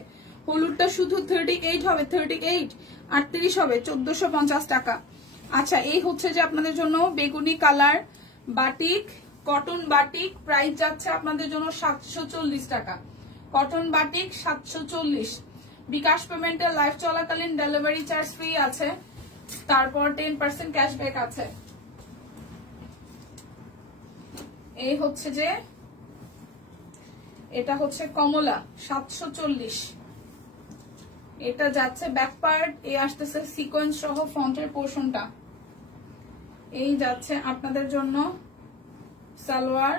হলুদটা শুধু 38 হবে, 38 38 হবে 1450 টাকা। আচ্ছা, এই হচ্ছে যে আপনাদের জন্য বেগুনি colour batik, cotton batik. Price যাচ্ছে আপনাদের জন্য 740 টাকা। Cotton batik 740। বিকাশ পেমেন্টের লাইভ চলাকালীন ডেলিভারি চার্জ ফ্রি আছে, তারপর 10% ক্যাশব্যাক আছে। এই হচ্ছে যে এটা হচ্ছে কমলা 740। এটা যাচ্ছে ব্যাক পার্ট, এই আসতেছে সিকোয়েন্স সহ ফ্রন্টের পোর্শনটা। এই যাচ্ছে আপনাদের জন্য সালোয়ার,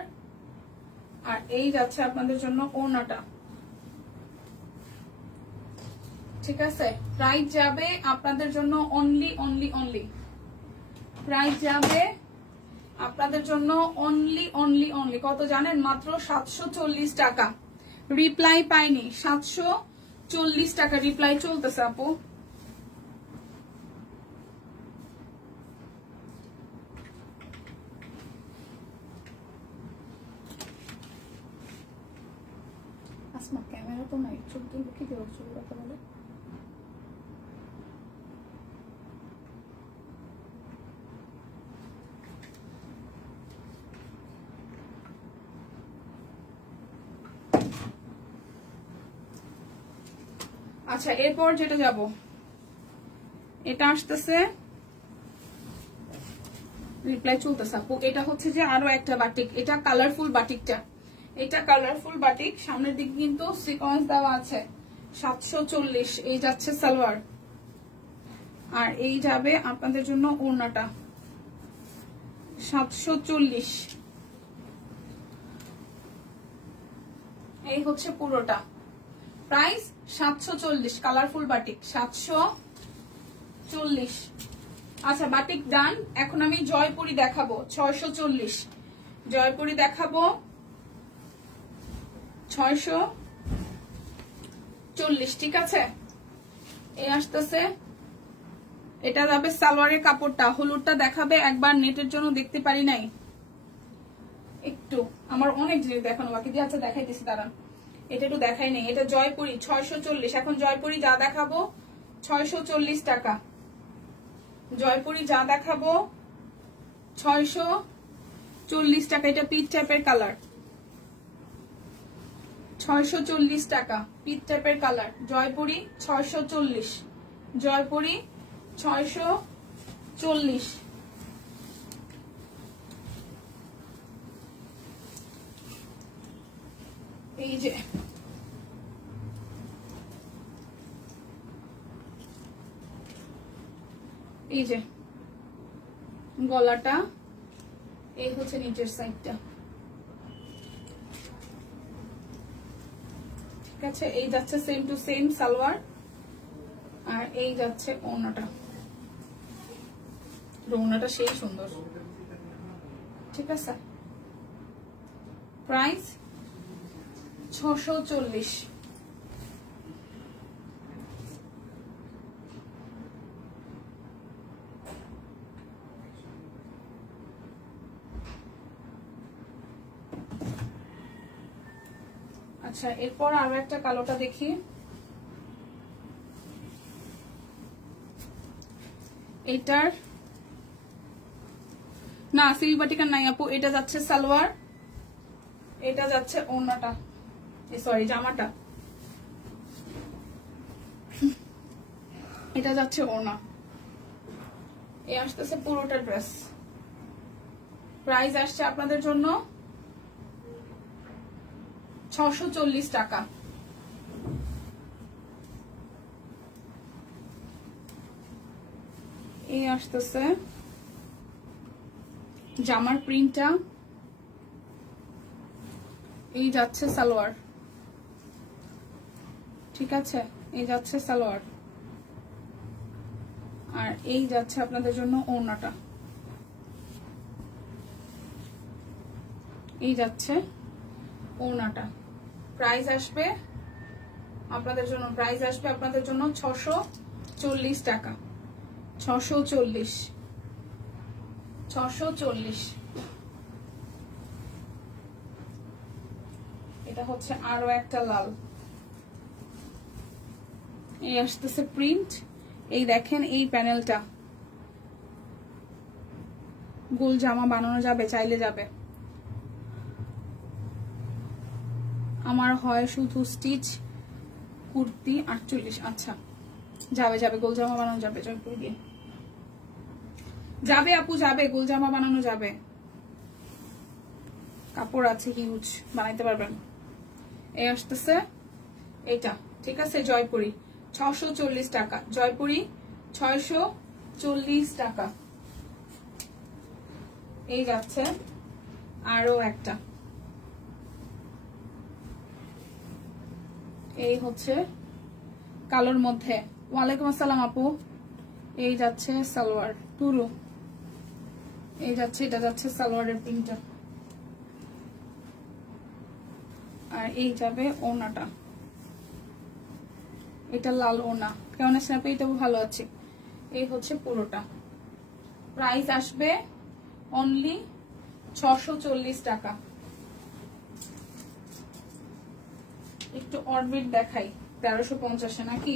আর এই যাচ্ছে আপনাদের জন্য ওড়নাটা। ঠিক আছে, প্রাইস যাবে আপনাদের জন্য অনলি অনলি অনলি, প্রাইস যাবে আপনাদের জন্য অনলি অনলি অনলি কত জানেন? মাত্র 740 টাকা। রিপ্লাই পাইনি, 740 টাকা রিপ্লাই চলতেছে আপু। আসমা ক্যামেরা তো নাই, চোখ তুলবো কি করে? চোখ কথা বলে আচ্ছা এরপর যেটা যাব, এটা আসতেছে, রিপ্লাই চলতেছে আপু। এটা হচ্ছে যে আরো একটা বাটিক, এটা কালারফুল বাটিকটা, এটা কালারফুল বাটিক, সামনের দিকে কিন্তু সিকোয়েন্স দেওয়া আছে। 740 এই যাচ্ছে সালোয়ার, আর এই যাবে আপনাদের জন্য ওড়নাটা 740। এই হচ্ছে পুরোটা, প্রাইস 740, কালারফুল বাটিক 740। আচ্ছা বাটিক ডান। এখন আমি জয়পুরি দেখাবো 640, জয়পুরি দেখাবো 640, ঠিক আছে। এই আসতেছে, এটা যাবে সালোয়ারের কাপড়টা, হলুদটা দেখাবে একবার, নেটের জন্য দেখতে পারি নাই একটু, আমার অনেক জিনিস দেখানো বাকি দিয়ে, আচ্ছা দেখাইতেছি দাঁড়ান, এটা একটু দেখাই নেই। এটা জয়পুরি 640, এখন জয়পুরি যা দেখাবো 640 টাকা, জয়পুরি যা দেখাবো 640 টাকা। এটা পিচ টাইপের কালার, 640 টাকা, পিচ টাইপের কালার, জয়পুরি 640, জয়পুরি 640। এই যে এই যে গলাটা, এই হচ্ছে নিচের সাইডটা, ঠিক আছে। এই যাচ্ছে সেম টু সেম সালোয়ার, আর এই যাচ্ছে ওড়নাটা, ওড়নাটা সেই সুন্দর, ঠিক আছে। প্রাইস 640। আচ্ছা এরপর আরো একটা কালোটা দেখি, এটার না সিল্ক বাটিকার নাই আপু, এটা যাচ্ছে সালোয়ার, এটা যাচ্ছে ওড়নাটা, সরি জামাটা, এটা যাচ্ছে ওড়না, এই আসতেছে পুরোটা ড্রেস। প্রাইস আসছে আপনাদের জন্য 640 টাকা। এই আসতেছে জামার প্রিন্টটা, এই যাচ্ছে সালোয়ার, ঠিক আছে, এই যাচ্ছে সালোয়ার, আর এই যাচ্ছে আপনাদের জন্য ওড়নাটা, এই যাচ্ছে ওড়নাটা। প্রাইস আসবে আপনাদের জন্য, প্রাইস আসবে আপনাদের জন্য 640 টাকা, 640, 640। এটা হচ্ছে আরো একটা লাল, এই আসতেছে প্রিন্ট, এই দেখেন এই প্যানেলটা, গোল জামা বানানো যাবে, চাইলে যাবে। আমার হয় শুধু স্টিচ কুর্তি 48, আচ্ছা যাবে যাবে, গোল জামা বানানো যাবে, জয়পুর দিয়ে যাবে আপু, যাবে গোল জামা বানানো যাবে, কাপড় আছে হিউজ, বানাইতে পারবেন। এই আসতেছে এটা, ঠিক আছে, জয়পুরি 640 টাকা, জয়পুরি 640 টাকা। এই যাচ্ছে আরো একটা, এই হচ্ছে কালোর মধ্যে, ওয়ালাইকুম আসসালাম আপু। এই যাচ্ছে সালোয়ার পুরো, এই যাচ্ছে, এটা যাচ্ছে সালোয়ারের প্রিন্টটা, আর এই যাবে ওড়নাটা, এটা লাল ওড়না। কেমন আছেন আপু? এটা ভালো আছে। এই হচ্ছে পুরোটা, প্রাইস আসবে অনলি 640 টাকা। একটু অরবিট দেখাই, 1350 নাকি,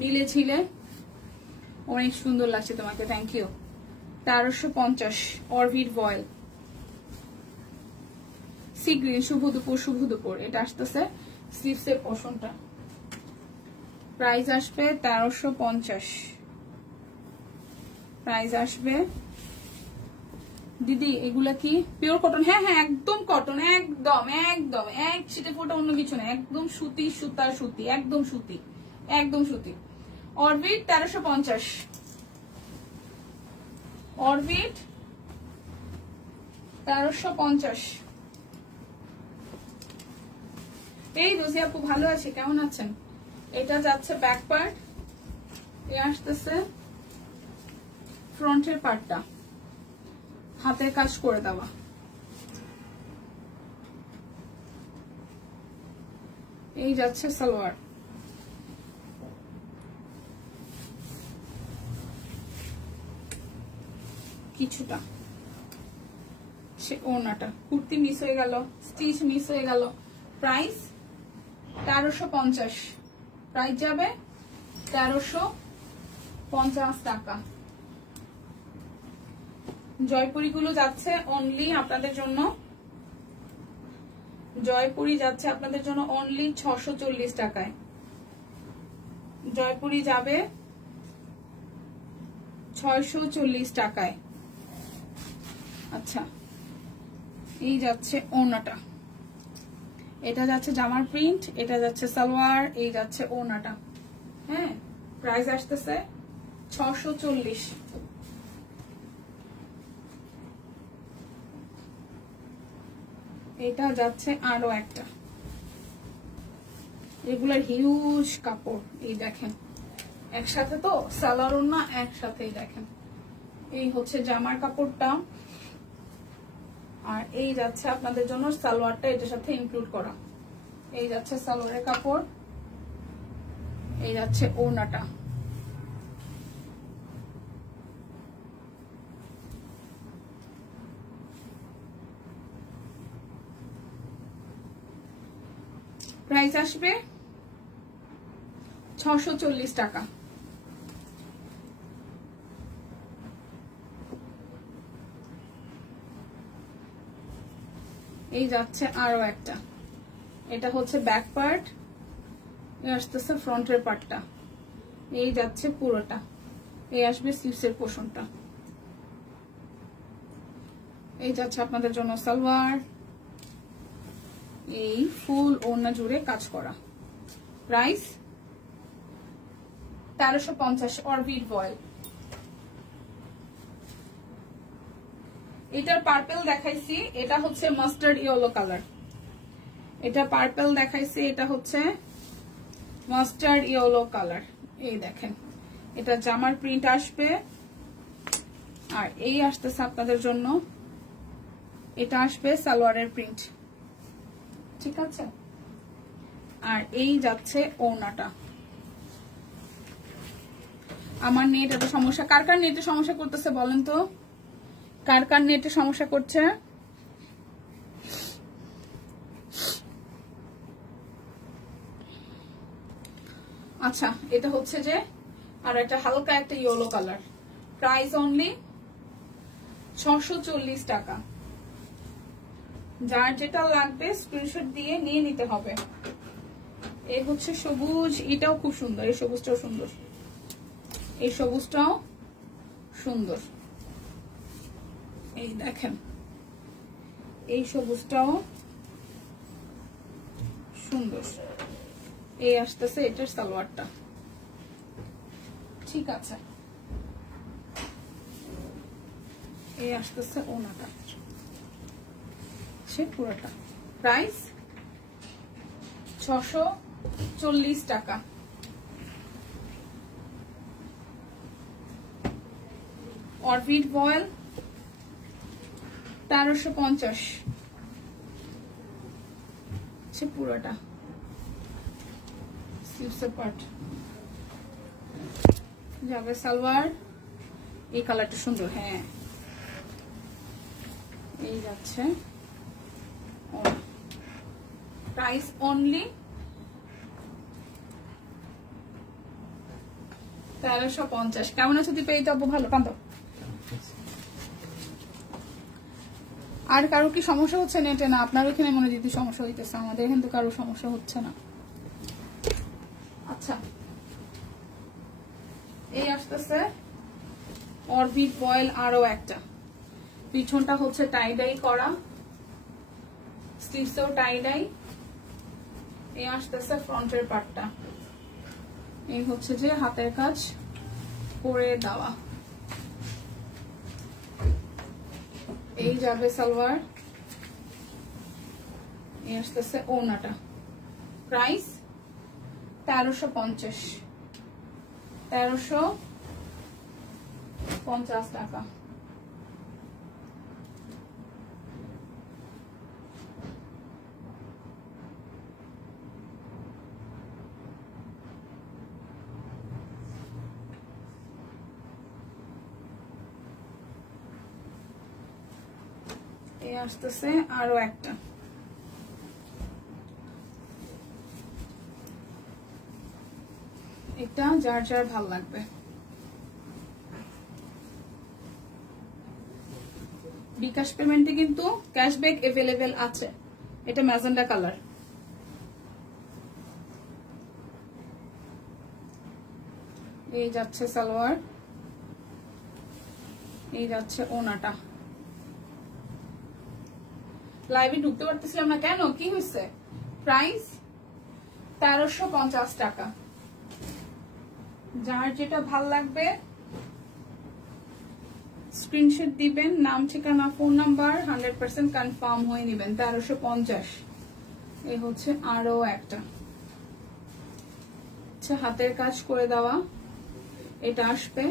নীলে ছিলে, অনেক সুন্দর লাগছে তোমাকে, thank you. 1350 orbit voile, sea green, শুভ দুপুর, শুভ দুপুর। এটা আসতেছে স্লিভসের পোর্শনটা, প্রাইস আসবে 1350। প্রাইস আসবে দিদি এগুলা কি পিওর কটন? হ্যাঁ হ্যাঁ একদম কটন, একদম একদম এক ছিটে ফোটা অন্য কিছু না, একদম সুতি, সুতার সুতি, একদম সুতি, একদম সুতি। Orbit 1350, orbit 1350। এই রোজি আপু ভালো আছে, কেমন আছেন? এটা যাচ্ছে ব্যাক পার্ট, এ আসতেছে ফ্রন্টের পার্টটা, হাতের কাজ করে দেওয়া। এই যাচ্ছে সালোয়ার, কিছুটা সে ওনাটা, কুর্তি মিস হয়ে গেল, স্টিচ মিস হয়ে গেল। প্রাইস 1350, প্রাইস যাবে 1350 টাকা। জয়পুরি গুলো যাচ্ছে অনলি আপনাদের জন্য, জয়পুরি যাচ্ছে আপনাদের জন্য অনলি 640 টাকায়। জয়পুরি যাবে 640 টাকায়। আচ্ছা এই যাচ্ছে ওনাটা, এটা যাচ্ছে জামার প্রিন্ট, এটা যাচ্ছে সালোয়ার, এই যাচ্ছে ওনাটা। হ্যাঁ প্রাইস আসতেছে 640। এটা যাচ্ছে আরো একটা, এগুলার হিউজ কাপড়, এই দেখেন একসাথে তো সালোয়ার ওড়না একসাথেই দেখেন। এই হচ্ছে জামার কাপড়টা, আর এই যাচ্ছে আপনাদের জন্য সালোয়ারটা এটার সাথে ইনক্লুড করা। এই যাচ্ছে সালোয়ারের কাপড়, এই যাচ্ছে ওড়নাটা। প্রাইস আসবে 640 টাকা। এই যাচ্ছে আরো একটা, এটা হচ্ছে ব্যাক পার্ট, আসতেছে ফ্রন্টের পার্টটা, এই যাচ্ছে পুরোটা, এই আসবে স্লিভসের পোর্শনটা। এই যাচ্ছে আপনাদের জন্য সালোয়ার, এই ফুল ওড়না জুড়ে কাজ করা। প্রাইস 1350, অরবিট ভয়েল। এটার পার্পল দেখাইছি, এটা হচ্ছে মাস্টার্ড ইয়েলো কালার। এটা পার্পল দেখাইছি, এটা হচ্ছে মাস্টার্ড ইয়েলো কালার। এই দেখেন এটা জামার প্রিন্ট আসবে, আর এই আসতেছে আপনাদের জন্য, এটা আসবে সালোয়ারের প্রিন্ট, ঠিক আছে। আর এই যাচ্ছে ওড়নাটা। আমার নেট এত সমস্যা, কার কার নেটে সমস্যা করতেছে বলেন তো, কার কার নেটে সমস্যা করছে? আচ্ছা এটা হচ্ছে যে আর একটা হালকা একটা ইয়েলো কালার। প্রাইস অনলি 640 টাকা। যার যেটা লাগবে স্ক্রিনশট দিয়ে নিয়ে নিতে হবে। এই হচ্ছে সবুজ, এটাও খুব সুন্দর, এই সবুজটাও সুন্দর, এই সবুজটাও সুন্দর। এই দেখেন এই সবুজটাও সুন্দর। এই আসতেছে এটার সালোয়ারটা, ঠিক আছে। এই আসতেছে ওনাটা, সে পুরোটা। প্রাইস 640 টাকা। অরবিট ভয়েল 1350, সে পুরোটা স্লিভসের পার্ট যাবে সালোয়ার। এই কালারটা সুন্দর, হ্যাঁ এই যাচ্ছে। Price only 1350। কেমন আছো দীপা? এই তো ভালো, কান্দো। আর কারো কি সমস্যা হচ্ছে নেটে? না আপনার ওখানে মনে যদি সমস্যা হইতেছে, আমাদের এখানে তো কারো সমস্যা হচ্ছে না। আচ্ছা এই আসতেছে অরবিট বয়েল আরো একটা, পিছনটা হচ্ছে টাই ডাই করা, স্লিভসেও টাই ডাই। এই আসতেছে ফ্রন্টের পার্টটা, এই হচ্ছে যে হাতের কাজ করে দেওয়া। এই যাবে সালোয়ার, এই আসতেছে ওনাটা। প্রাইস 1350, 1350 টাকা। এই আসতেছে আরো একটা, এটা যার যার ভাল লাগবে। বিকাশ পেমেন্টে কিন্তু ক্যাশব্যাক এভেলেবেল আছে। এটা ম্যাজেন্ডা কালার। এই যাচ্ছে সালোয়ার, এই যাচ্ছে ওনাটা। লাইভে ঢুকতে পারতেছিলাম না কেন, কি হয়েছে? প্রাইস 1350 টাকা। যার যেটা ভাল লাগবে স্ক্রিনশট দিবেন, নাম ঠিকানা ফোন নাম্বার 100% কনফার্ম হয়ে নেবেন। 1350। এই হচ্ছে আরো একটা, আচ্ছা হাতের কাজ করে দেওয়া। এটা আসবে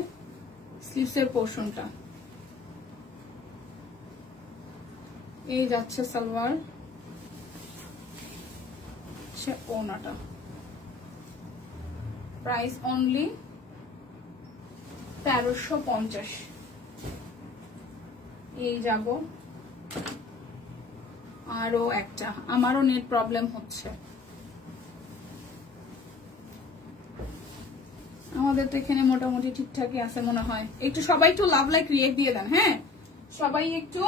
স্লিভসের পোর্শনটা। এই যাচ্ছে সালোয়ার, সে ওনাটা। Price only 1350। এই যাব আরো একটা, আমারও নেট প্রবলেম হচ্ছে। আমাদের তো এখানে মোটামুটি ঠিকঠাকই আছে মনে হয়। একটু সবাই একটু লাভ লাইক রিয়েক্ট দিয়ে দেন। হ্যাঁ সবাই একটু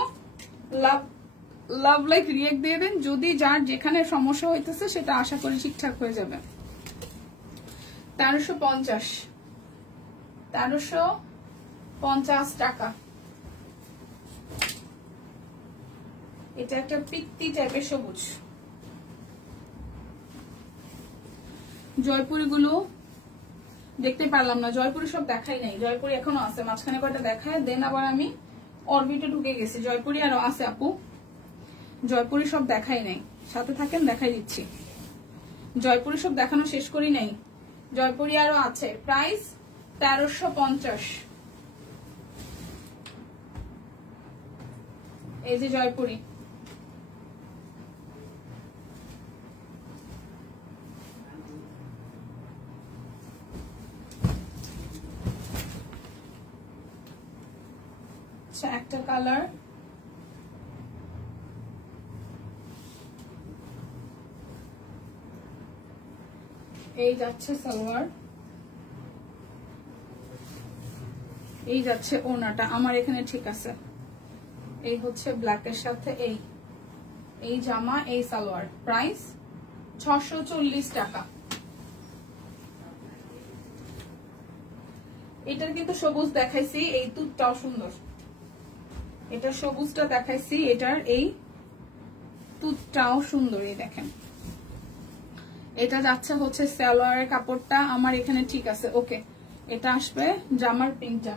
লাভ লাইক রিয়েক্ট দিয়ে দেন। যদি যার যেখানে সমস্যা হইতেছে সেটা আশা করি ঠিকঠাক হয়ে যাবে। 1350, 1350 টাকা। এটা একটা পিত্তি টাইপের সবুজ। জয়পুরি গুলো দেখতে পারলাম না, জয়পুরি সব দেখাই নাই। জয়পুরি এখনো আছে, মাঝখানে কয়টা দেখায় দেন আবার আমি অরবিটে ঢুকে গেছি। জয়পুরি আরো আছে আপু, জয়পুরি সব দেখাই নাই। সাথে থাকেন, দেখাই দিচ্ছি। জয়পুরি সব দেখানো শেষ করি নাই, জয়পুরি আরো আছে। প্রাইস 1350। এই যে জয়পুরি, একটা কালার। এই যাচ্ছে সালোয়ার, এই যাচ্ছে ওনাটা। আমার এখানে ঠিক আছে। এই হচ্ছে ব্ল্যাকের সাথে এই জামা, এই সালোয়ার। প্রাইস 640 টাকা। এটার কিন্তু সবুজ দেখাইছি, এই তুঁতটাও সুন্দর। এটা সবুজটা দেখাইছি, এটার এই তুঁতটাও সুন্দর। এই দেখেন, এটা যাচ্ছে হচ্ছে সালোয়ারের কাপড়টা আমার এখানে ঠিক আছে। ওকে, এটা আসবে জামার প্রিন্টটা।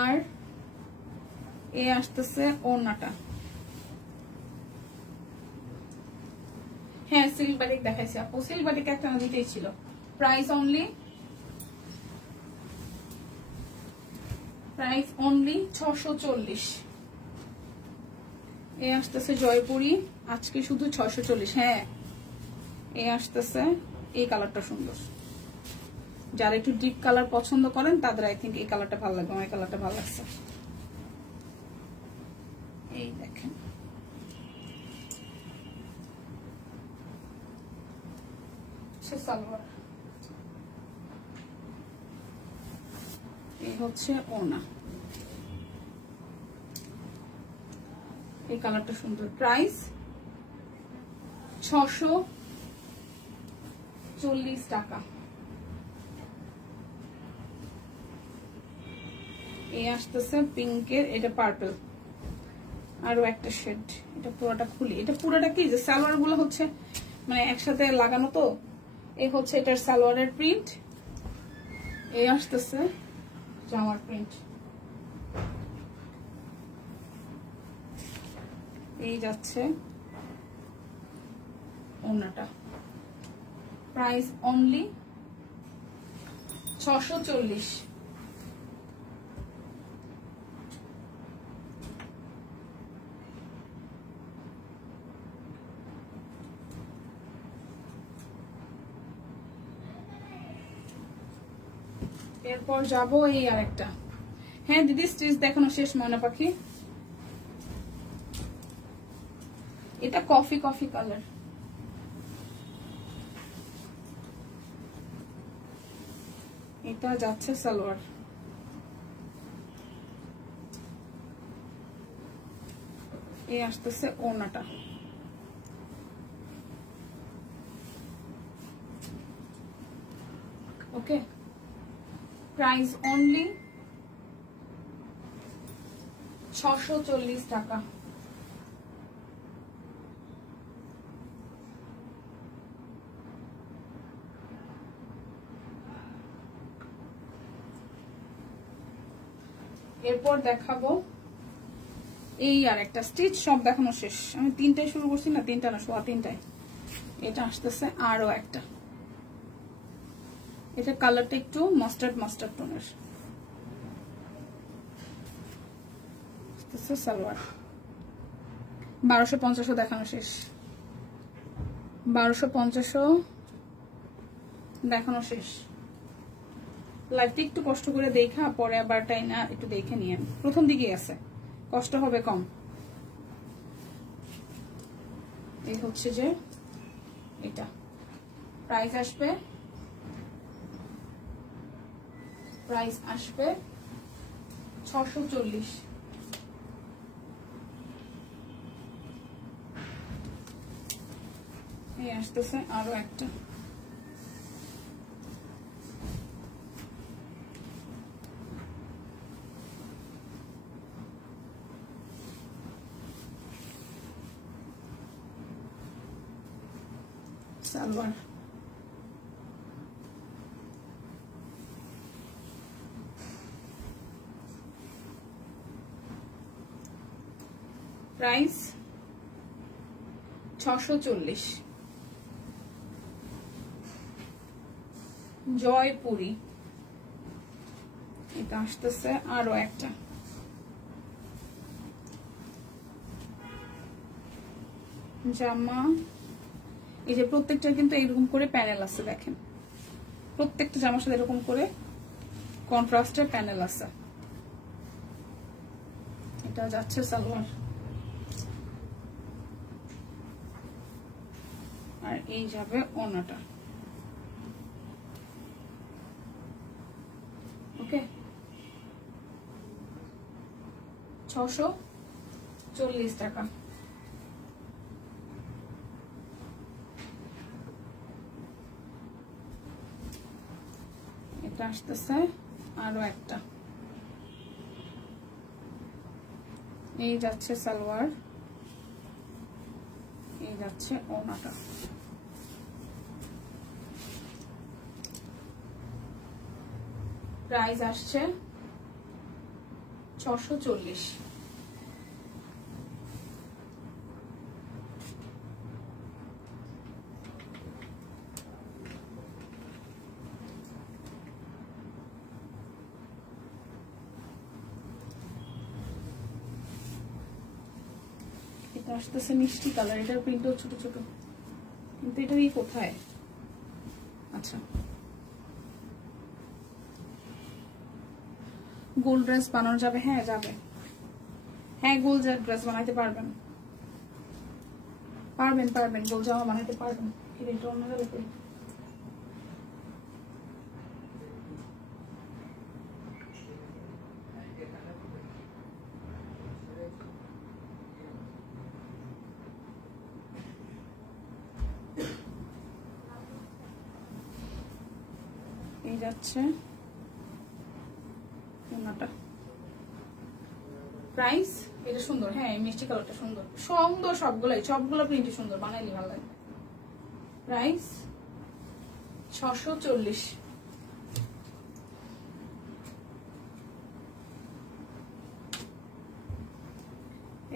আর এ আসতেছে ওড়নাটা। হ্যাঁ সিল্ক বাটিক দেখাইছি আপু, সিল্ক বাটিক একটা না দুইটাই ছিল। Price only 640। এ আসতেছে জয়পুরি, আজকে শুধু 640। হ্যাঁ এ আসতেছে, এই কালারটা সুন্দর। যারা একটু ডিপ কালার পছন্দ করেন তাদের আই থিঙ্ক এই কালারটা ভালো লাগবে। আমার কালারটা ভালো লাগছে। এই দেখেন, সালোয়ার, এই হচ্ছে ওনা। এই কালারটা সুন্দর। প্রাইস 640 টাকা। এই আসতেছে পিঙ্কের, এটা পার্পল, আরো একটা শেড। এটা পুরোটা খুলি, এটা পুরোটা কি যে সালোয়ার গুলো হচ্ছে মানে একসাথে লাগানো, তো এই হচ্ছে এটার সালোয়ারের প্রিন্ট, এই আসতেছে জামার প্রিন্ট। এই যাচ্ছে ওড়নাটা, প্রাইস অনলি 640। এরপর যাবো এই আরেকটা। হ্যাঁ দিদি স্টিচ দেখানো শেষ ময়না পাখি। এটা কফি কফি কালার, এটা যাচ্ছে সালোয়ার, এই আসতেছে ওড়নাটা। ওকে, প্রাইস অনলি 640 টাকা। এরপর দেখাবো এই আর একটা স্টিচ, সব দেখানো শেষ। আমি 3টায় শুরু করছি না, 3টা না, 3:15। এটা আসতেছে আরো একটা, এটা কালারটা একটু মাস্টার্ড মাস্টার্ড টোনের, সালোয়ার 1250 দেখানো শেষ, 1250 দেখানো শেষ। লাইফটা একটু কষ্ট করে দেখা, পরে আবার টাই না একটু দেখে নিয়ে, প্রথম দিকে আছে কষ্ট হবে কম। এই হচ্ছে যে এটা, প্রাইস আসবে 640। এই আসতেছে আরো একটা, সালোয়ার, প্রাইস 640। জয়পুরি, এটা আসতেছে আরো একটা, জামা। এই যে প্রত্যেকটা কিন্তু এরকম করে প্যানেল আছে, দেখেন প্রত্যেকটা জামার সাথে এরকম করে কন্ট্রাস্টের প্যানেল আছে। এটা যাচ্ছে সালোয়ার, আর এই যাবে ওড়নাটা। ওকে, 640 টাকা। এটা আসতেছে আরো একটা, এই যাচ্ছে সালোয়ার, এই যাচ্ছে ওড়নাটা। প্রাইস আসছে 640। এটা আসতেছে মিষ্টি কালার, এটার প্রিন্টও ছোট ছোট, কিন্তু এটা কি কোথায়? আচ্ছা, গোল ড্রেস বানানো যাবে? হ্যাঁ যাবে, হ্যাঁ গোল ড্রেস বানাইতে পারবেন, পারবেন পারবেন, গোল জামা বানাইতে পারবেন। এটা অন্য যাবে কই? এই যাচ্ছে ওনাটা, প্রাইস এটা সুন্দর, হ্যাঁ মিষ্টি কালারটা সুন্দর সুন্দর, সবগুলো প্রিন্ট সুন্দর, বানাইলি ভালো লাগে। প্রাইস 640।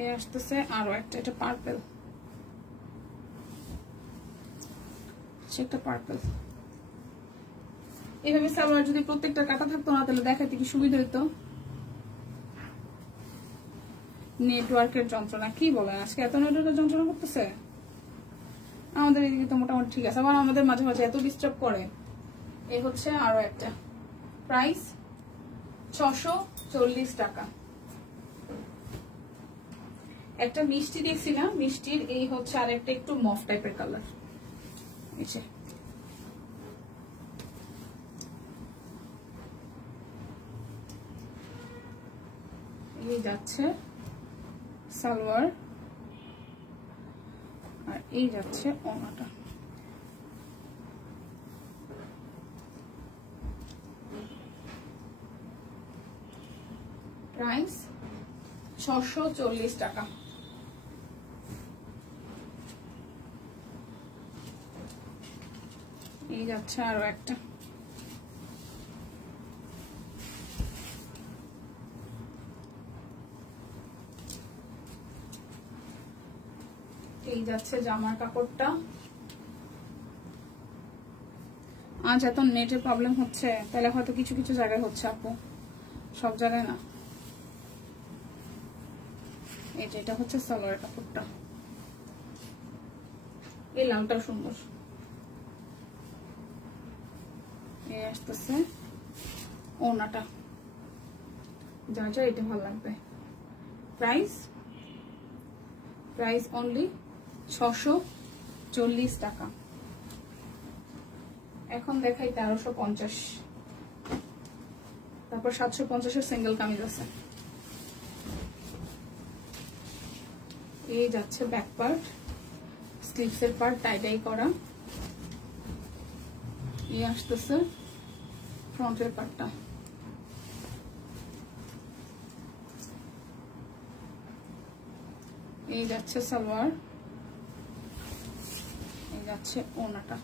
এই আসতেছে আরো একটা, এটা পার্পল, একটা পার্পল। এইভাবে সালোয়ার যদি প্রত্যেকটা কাটা থাকতো না তাহলে দেখাতে কি সুবিধা হইতো। নেটওয়ার্কের যন্ত্রণা, কি বলেন আজকে এত নেটওয়ার্কের যন্ত্রণা করতেছে? আমাদের এদিকে তো মোটামুটি ঠিক আছে, আবার আমাদের মাঝে মাঝে এত ডিস্টার্ব করে। এই হচ্ছে আরো একটা, প্রাইস 640 টাকা। একটা মিষ্টি দেখছিলাম, মিষ্টির এই হচ্ছে আর একটা একটু মফ টাইপের কালার। এই যাচ্ছে সালোয়ার, আর এই যাচ্ছে ওড়নাটা। প্রাইস 640 টাকা। এই যাচ্ছে আরো একটা, এই যাচ্ছে জামার কাপড়টা। আজ এত নেটের প্রবলেম হচ্ছে, তাহলে হয়তো কিছু কিছু জায়গায় হচ্ছে আপু, সব জায়গায় না। এই যে এটা হচ্ছে সালোয়ার কাপড়টা, এই লালটা সুন্দর। এই আসতেছে ওড়নাটা, যার যার এটা ভালো লাগবে। প্রাইস অনলি 640 টাকা। এখন দেখাই 1350, তারপর 750-এর সিঙ্গেল কামিজ আছে। এই যাচ্ছে ব্যাক পার্ট, স্লিভসের পার্ট টাই করা। এই আসতেছে ফ্রন্টের পার্টটা। এই যাচ্ছে সালোয়ার, এই যাচ্ছে ওড়নাটা।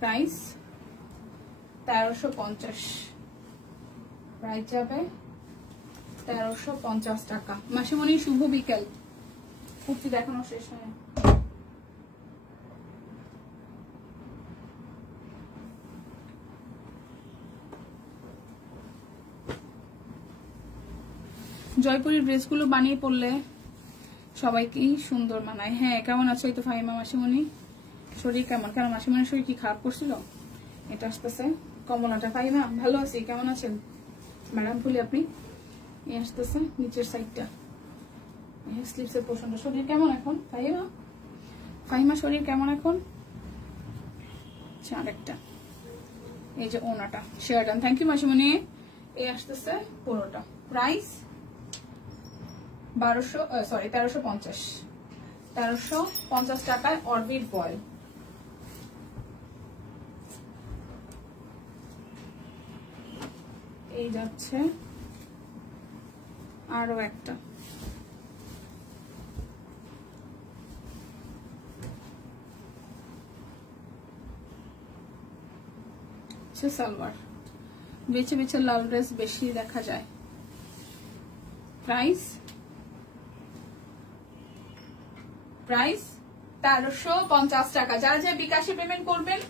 প্রাইস 1350, প্রাইস যাবে 1350 টাকা। মাসিমণি শুভ বিকেল, কুর্তি দেখানো শেষ হয়। জয়পুরের ড্রেসগুলো বানিয়ে পড়লে সবাইকেই সুন্দর মানায়। হ্যাঁ কেমন আছো? এই তো ফাহিমা মাসিমণি, শরীর কেমন? কেন মাসিমণির শরীর কি খারাপ করছিল? এটা আসতেছে কমলাটা। ফাহিমা ভালো আছি, কেমন আছেন ম্যাডাম? ফুলি আপনি? এই আসতেছে নিচের সাইডটা, স্লিভসের পোর্শনটা। শরীর কেমন এখন ফাহিমা শরীর কেমন এখন? আরেকটা, এই যে ওনাটা শেয়ারডান। Thank you মাসিমণি। এই আসতেছে পুরোটা। প্রাইস 1350 টাকায় অরবিট বয়েল। এই যাচ্ছে আরো একটা, সালোয়ার। বেছে বেছে লাল ড্রেস বেশি দেখা যায়। প্রাইস 1350 টাকা। যারা যারা বিকাশে পেমেন্ট করবেন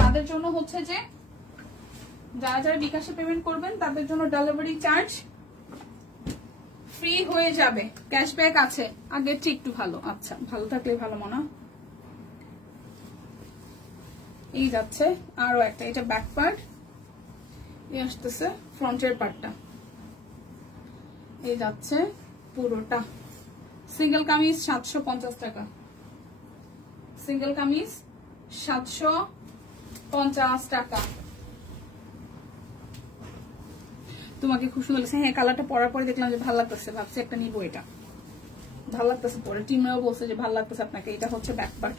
তাদের জন্য হচ্ছে যে, যারা যারা বিকাশে পেমেন্ট করবেন তাদের জন্য ডেলিভারি চার্জ ফ্রি হয়ে যাবে, ক্যাশব্যাক আছে। আগের চেয়ে একটু ভালো, আচ্ছা ভালো থাকলে ভালো মনে। এই যাচ্ছে আরো একটা, এটা ব্যাক পার্ট, এই আসতেছে ফ্রন্টের পার্টটা। এই যাচ্ছে পুরোটা। সিঙ্গেল কামিজ 750 টাকা, সিঙ্গেল কামিজ 750 টাকা। তোমাকে খুব সুন্দর লাগছে। হ্যাঁ কালারটা পরার পরে দেখলাম যে ভালো লাগতেছে, ভাবছি একটা নিবো। এটা ভালো লাগতেছে পরে, টিমরাও বলছে যে ভালো লাগতেছে আপনাকে। এটা হচ্ছে ব্যাক পার্ট,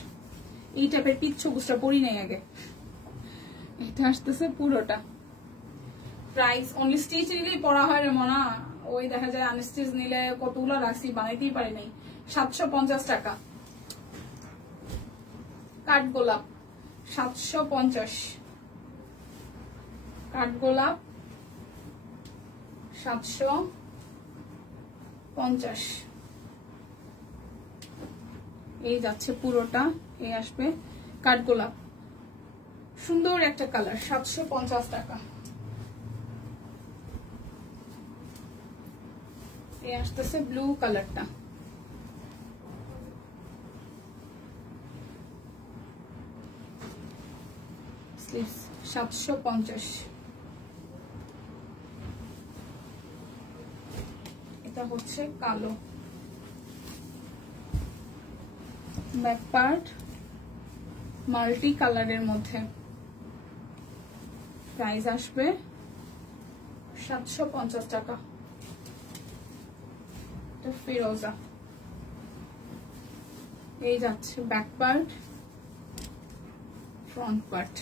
এই টাইপের পিচ্ছু বুঝটা পরি নাই আগে। এটা আসতেছে পুরোটা। প্রাইস অনলি স্টিচ নিলেই পরা হয় রে মনা, ওই দেখা যায় আনস্টিচ নিলে কতগুলো রাখছি বানাইতেই পারি নাই। 750 টাকা। কাঠগোলাপ 750, কাঠগোলাপ 750। এই যাচ্ছে পুরোটা, এই আসবে কাঠগোলাপ, সুন্দর একটা কালার, 750 টাকা। এই আসতেছে ব্লু কালারটা, স্লিভস 750। এটা হচ্ছে কালো, ব্যাক পার্ট মাল্টি কালারের মধ্যে। প্রাইস আসবে 750 টাকা। এটা ফিরোজা, এই যাচ্ছে ব্যাক পার্ট, ফ্রন্ট পার্ট,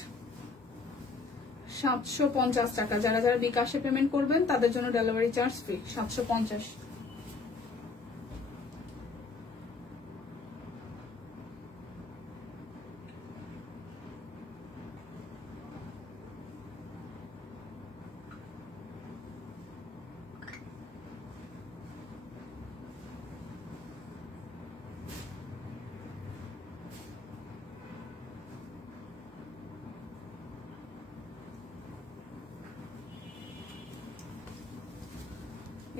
750 টাকা। যারা যারা বিকাশে পেমেন্ট করবেন তাদের জন্য ডেলিভারি চার্জ ফ্রি, 750।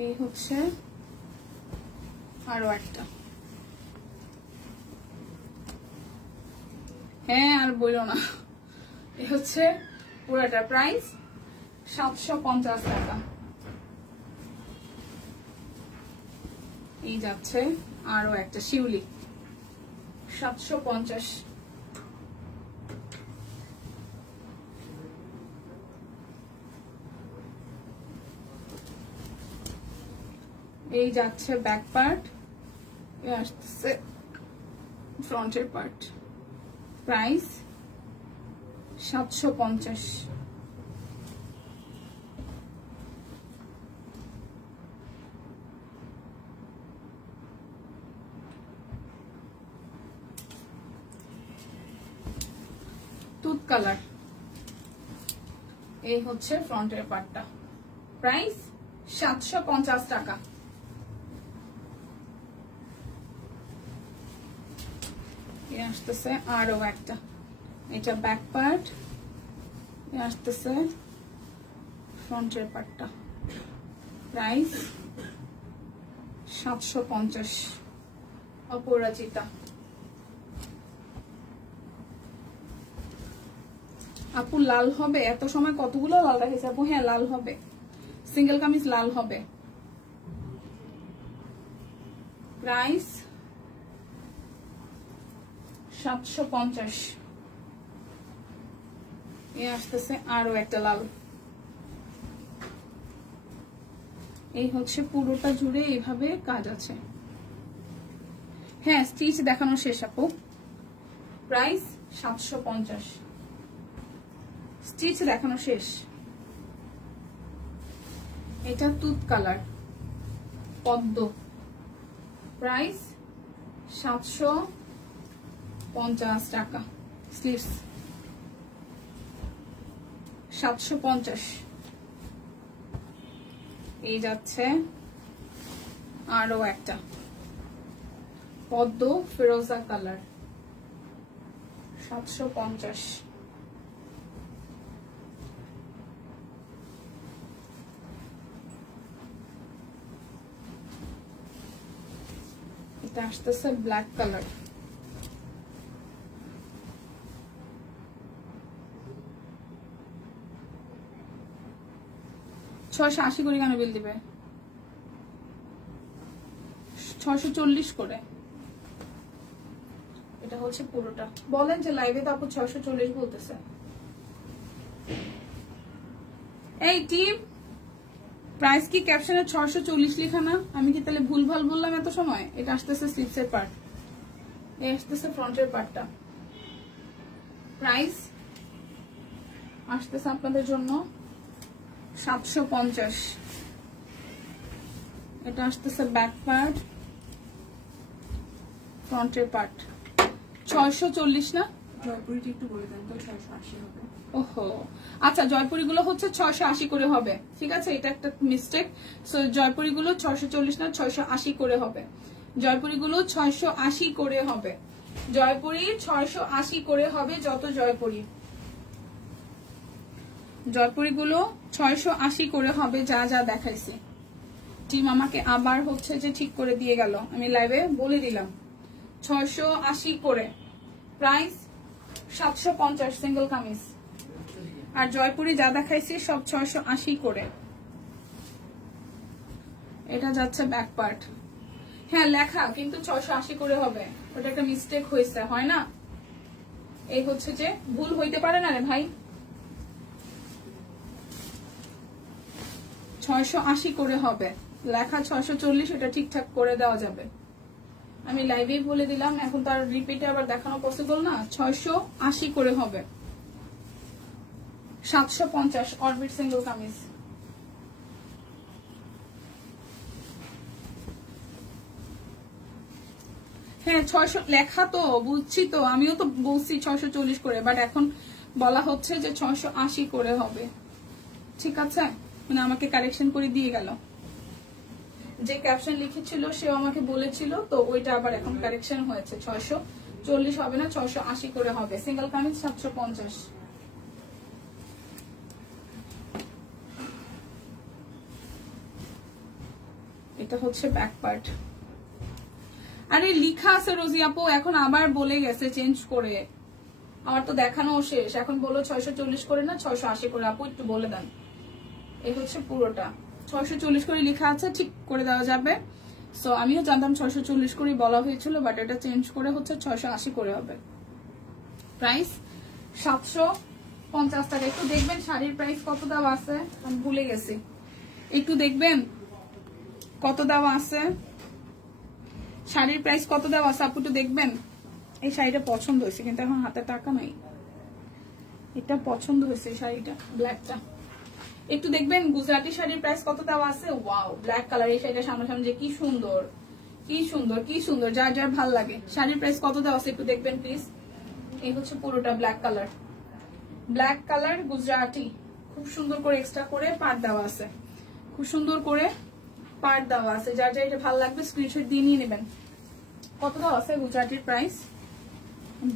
এই হচ্ছে আরো একটা, হ্যাঁ আর বইলো না। এই হচ্ছে পুরাটা, প্রাইস 750 টাকা। এই যাচ্ছে আরো একটা শিউলি, 750। এই যাচ্ছে ব্যাক পার্ট, এই আসছে ফ্রন্টের পার্ট। প্রাইস 750। টুথ কালার, এই হচ্ছে ফ্রন্টের পার্টটা। প্রাইস 750 টাকা। আসতেছে আরো একটা, এটা ব্যাক পার্ট, আসতেছে ফ্রন্টের পার্টটা। প্রাইস 750। অপরাজিতা, আপু লাল হবে? এত সময় কতগুলো লাল রাখেছে আপু? হ্যাঁ লাল হবে, সিঙ্গেল কামিজ লাল হবে। প্রাইস 750। এই আসতেছে আরো একটা লাল, এই হচ্ছে পুরোটা জুড়ে এইভাবে কাজ আছে। হ্যাঁ স্টিচ দেখানো শেষ আপু। প্রাইস 750, স্টিচ দেখানো শেষ। এটা টুথ কালার পদ্ম, প্রাইস 750 টাকা। স্লিভস 750। এই যাচ্ছে আরো একটা পদ্ম ফিরোজা কালার, 750। এটা আসতেছে ব্ল্যাক কালার, $680 করে কেন বিল দিবে? 640 করে। এটা হচ্ছে পুরোটা। বলেন যে লাইভে তো আপু 640 বলতেছে। এই টিম প্রাইস কি ক্যাপশনে 640 লেখা না? আমি কি তাহলে ভুলভাল বললাম এত সময়? এটা আসতেছে স্লিপসের পার্ট, এই আসতেছে ফ্রন্টের পার্টটা। প্রাইস আসতেছে আপনাদের জন্য 750। এটা আসতেছে ব্যাক পার্ট, ফ্রন্টের পার্ট 640 না? জয়পুরিটা একটু বলে দেন তো, 680 হবে। ওহো আচ্ছা, জয়পুরি গুলো হচ্ছে 680 করে হবে, ঠিক আছে, এটা একটা মিস্টেক। সো জয়পুরি গুলো 640 না 680 করে হবে। জয়পুরি গুলো 680 করে হবে। জয়পুরি 680 করে হবে। যত জয়পুরি, জয়পুরি গুলো 680 করে হবে। যা যা দেখাইছি টিম আমাকে আবার হচ্ছে যে ঠিক করে দিয়ে গেল, আমি লাইভে বলে দিলাম 680 করে। প্রাইস 750 সিঙ্গেল কামিজ। আর জয়পুরি যা দেখাইছি সব 680 করে। এটা যাচ্ছে ব্যাক পার্ট। হ্যাঁ লেখা কিন্তু 680 করে হবে, ওটা একটা মিস্টেক হয়েছে, হয় না? এই হচ্ছে যে ভুল হইতে পারে না রে ভাই। 680 করে হবে, লেখা 640, এটা ঠিকঠাক করে দেওয়া যাবে। আমি লাইভেই বলে দিলাম, এখন তার রিপিটে আবার দেখানো পসিবল না। 680 করে হবে। 750 অরবিট সিঙ্গেল কামিজ। হ্যাঁ 600 লেখা তো বুঝছি তো, আমিও তো বলছি 640 করে, বাট এখন বলা হচ্ছে যে 680 করে হবে, ঠিক আছে? মানে আমাকে কারেকশন করে দিয়ে গেল, যে ক্যাপশন লিখেছিল সেও আমাকে বলেছিল, তো ওইটা আবার এখন কারেকশন হয়েছে। 640 হবে না, 680 করে হবে। সিঙ্গেল কামিজ 750। এটা হচ্ছে ব্যাক পার্ট। আরে লিখা আছে রোজি আপু, এখন আবার বলে গেছে চেঞ্জ করে। আমার তো দেখানো শেষ, এখন বলো 640 করে না 680 করে। আপু একটু বলে দেন। এই হচ্ছে পুরোটা 640 করে লেখা আছে, ঠিক করে দেওয়া যাবে। সো আমিও জানতাম 640 করে বলা হয়েছিল, বাট এটা চেঞ্জ করে হচ্ছে 680 করে হবে। প্রাইস 750 টাকা। একটু দেখবেন শাড়ির প্রাইস কত দেওয়া আছে, আমি ভুলে গেছি। একটু দেখবেন কত দেওয়া আছে, শাড়ির প্রাইস কত দেওয়া আছে আপু, একটু দেখবেন। এই শাড়িটা পছন্দ হয়েছে কিন্তু এখন হাতে টাকা নাই। এটা পছন্দ হয়েছে শাড়িটা, ব্ল্যাকটা। একটু দেখবেন গুজরাটি শাড়ির প্রাইস কত দেওয়া আছে। Wow, black colour. এই শাড়িটা সামনাসামনি যে কি সুন্দর, কি সুন্দর, কি সুন্দর, যার যার ভাল লাগে। শাড়ির প্রাইস কত দেওয়া আছে একটু দেখবেন প্লিজ। এই হচ্ছে পুরোটা black colour, black colour Gujarati. খুব সুন্দর করে এক্সট্রা করে পাড় দেওয়া আছে, খুব সুন্দর করে পার্ট দেওয়া আছে। যার যার এটা ভালো লাগবে স্ক্রিনশট দিয়ে নিয়ে নেবেন। কত দেওয়া আছে গুজরাটির প্রাইস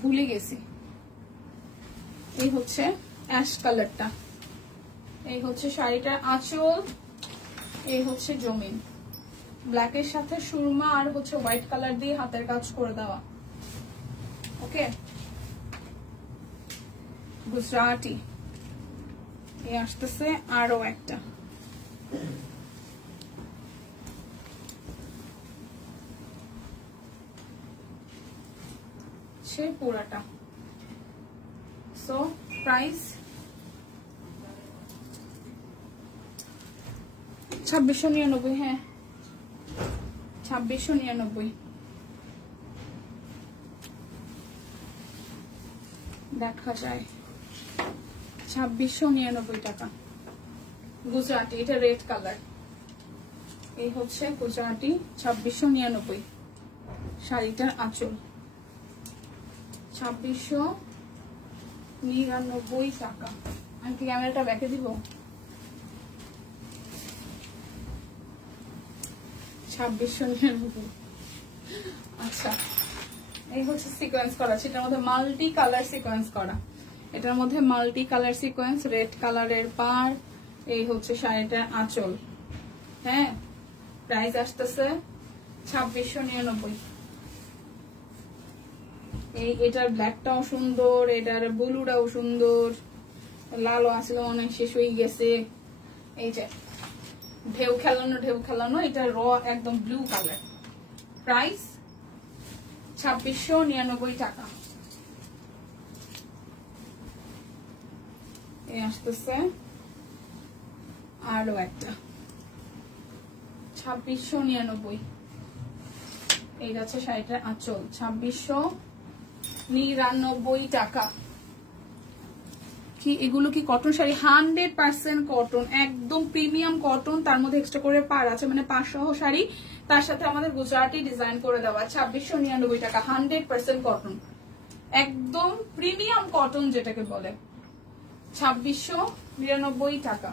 ভুলে গেছি। এই হচ্ছে অ্যাশ কালারটা, এই হচ্ছে শাড়িটার আঁচল, এই হচ্ছে জমিন। ব্ল্যাকের সাথে সুরমা আর হচ্ছে হোয়াইট কালার দিয়ে হাতের কাজ করে দেওয়া। ওকে, গুজরাটি। এই আসতেছে আরো একটা, সে পুরাটা। So price 2699। হ্যাঁ 2699 দেখা যায়। 2699 টাকা গুজরাটি। এটা রেড কালার। এই হচ্ছে গুজরাটি 2699। শাড়িটার আঁচল 2699 টাকা। আমি কি ক্যামেরাটা ব্যাকে দিব? 2699। আচ্ছা, এই হচ্ছে সিকোয়েন্স করা, সেটার মধ্যে মাল্টি কালার সিকোয়েন্স করা। এটার মধ্যে মাল্টি কালার সিকোয়েন্স, রেড কালারের পার। এই হচ্ছে শাড়িটার আঁচল। হ্যাঁ, প্রাইস আসতেছে 2699। এই এটার ব্ল্যাকটাও সুন্দর, এটার ব্লুটাও সুন্দর, লালও আসলে অনেক শেষ হয়ে গেছে। এই যে ঢেউ খেলানো, এটা র একদম ব্লু কালার। প্রাইস 2699 টাকা। এই আসতেছে আরো একটা, 2699। এই যাচ্ছে শাড়িটার আঁচল, 2699 টাকা। কি এগুলো কি কটন শাড়ি? 100% কটন, একদম প্রিমিয়াম কটন, তার মধ্যে এক্সট্রা করে পার আছে, মানে পার সহ শাড়ি, তার সাথে আমাদের গুজরাটি ডিজাইন করে দেওয়া। 2699 টাকা, 100% কটন, একদম প্রিমিয়াম কটন যেটাকে বলে। 2699 টাকা।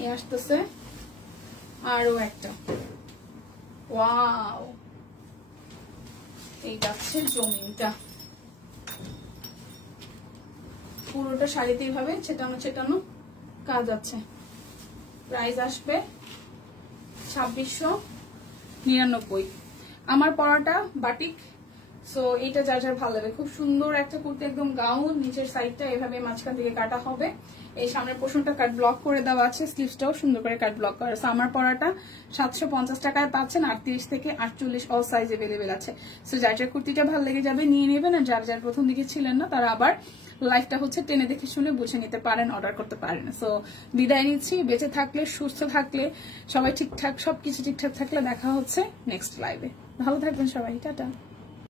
এই আসতেছে আরো একটা, ওয়াও, এই যাচ্ছে জমিনটা, পুরোটা শাড়িতে এইভাবে ছেটানো ছেটানো কাজ আছে। প্রাইস আসবে 2699। আমার পরাটা বাটিক, সো এটা যার যার ভালো লাগে। খুব সুন্দর একটা কুর্তি, একদম গাউন, নিচের সাইডটা এভাবে মাঝখান থেকে কাটা হবে, এই সামনের পোর্শনটা কাট ব্লক করে দেওয়া আছে, স্লিভসটাও সুন্দর করে কাট ব্লক করা আছে। আমার পরাটা 750 টাকায় পাচ্ছেন, 38 থেকে 48 অল সাইজ এভেলেবেল আছে। সো যার যার কুর্তিটা ভালো লেগে যাবে নিয়ে নেবেন, আর যার যার প্রথম দিকে ছিলেন না তারা আবার লাইফটা হচ্ছে টেনে দেখে শুনে বুঝে নিতে পারেন, অর্ডার করতে পারেন। সো বিদায় নিচ্ছি, বেঁচে থাকলে, সুস্থ থাকলে, সবাই ঠিকঠাক, সবকিছু ঠিকঠাক থাকলে দেখা হচ্ছে নেক্সট লাইভে। ভালো থাকবেন সবাই, টাটা।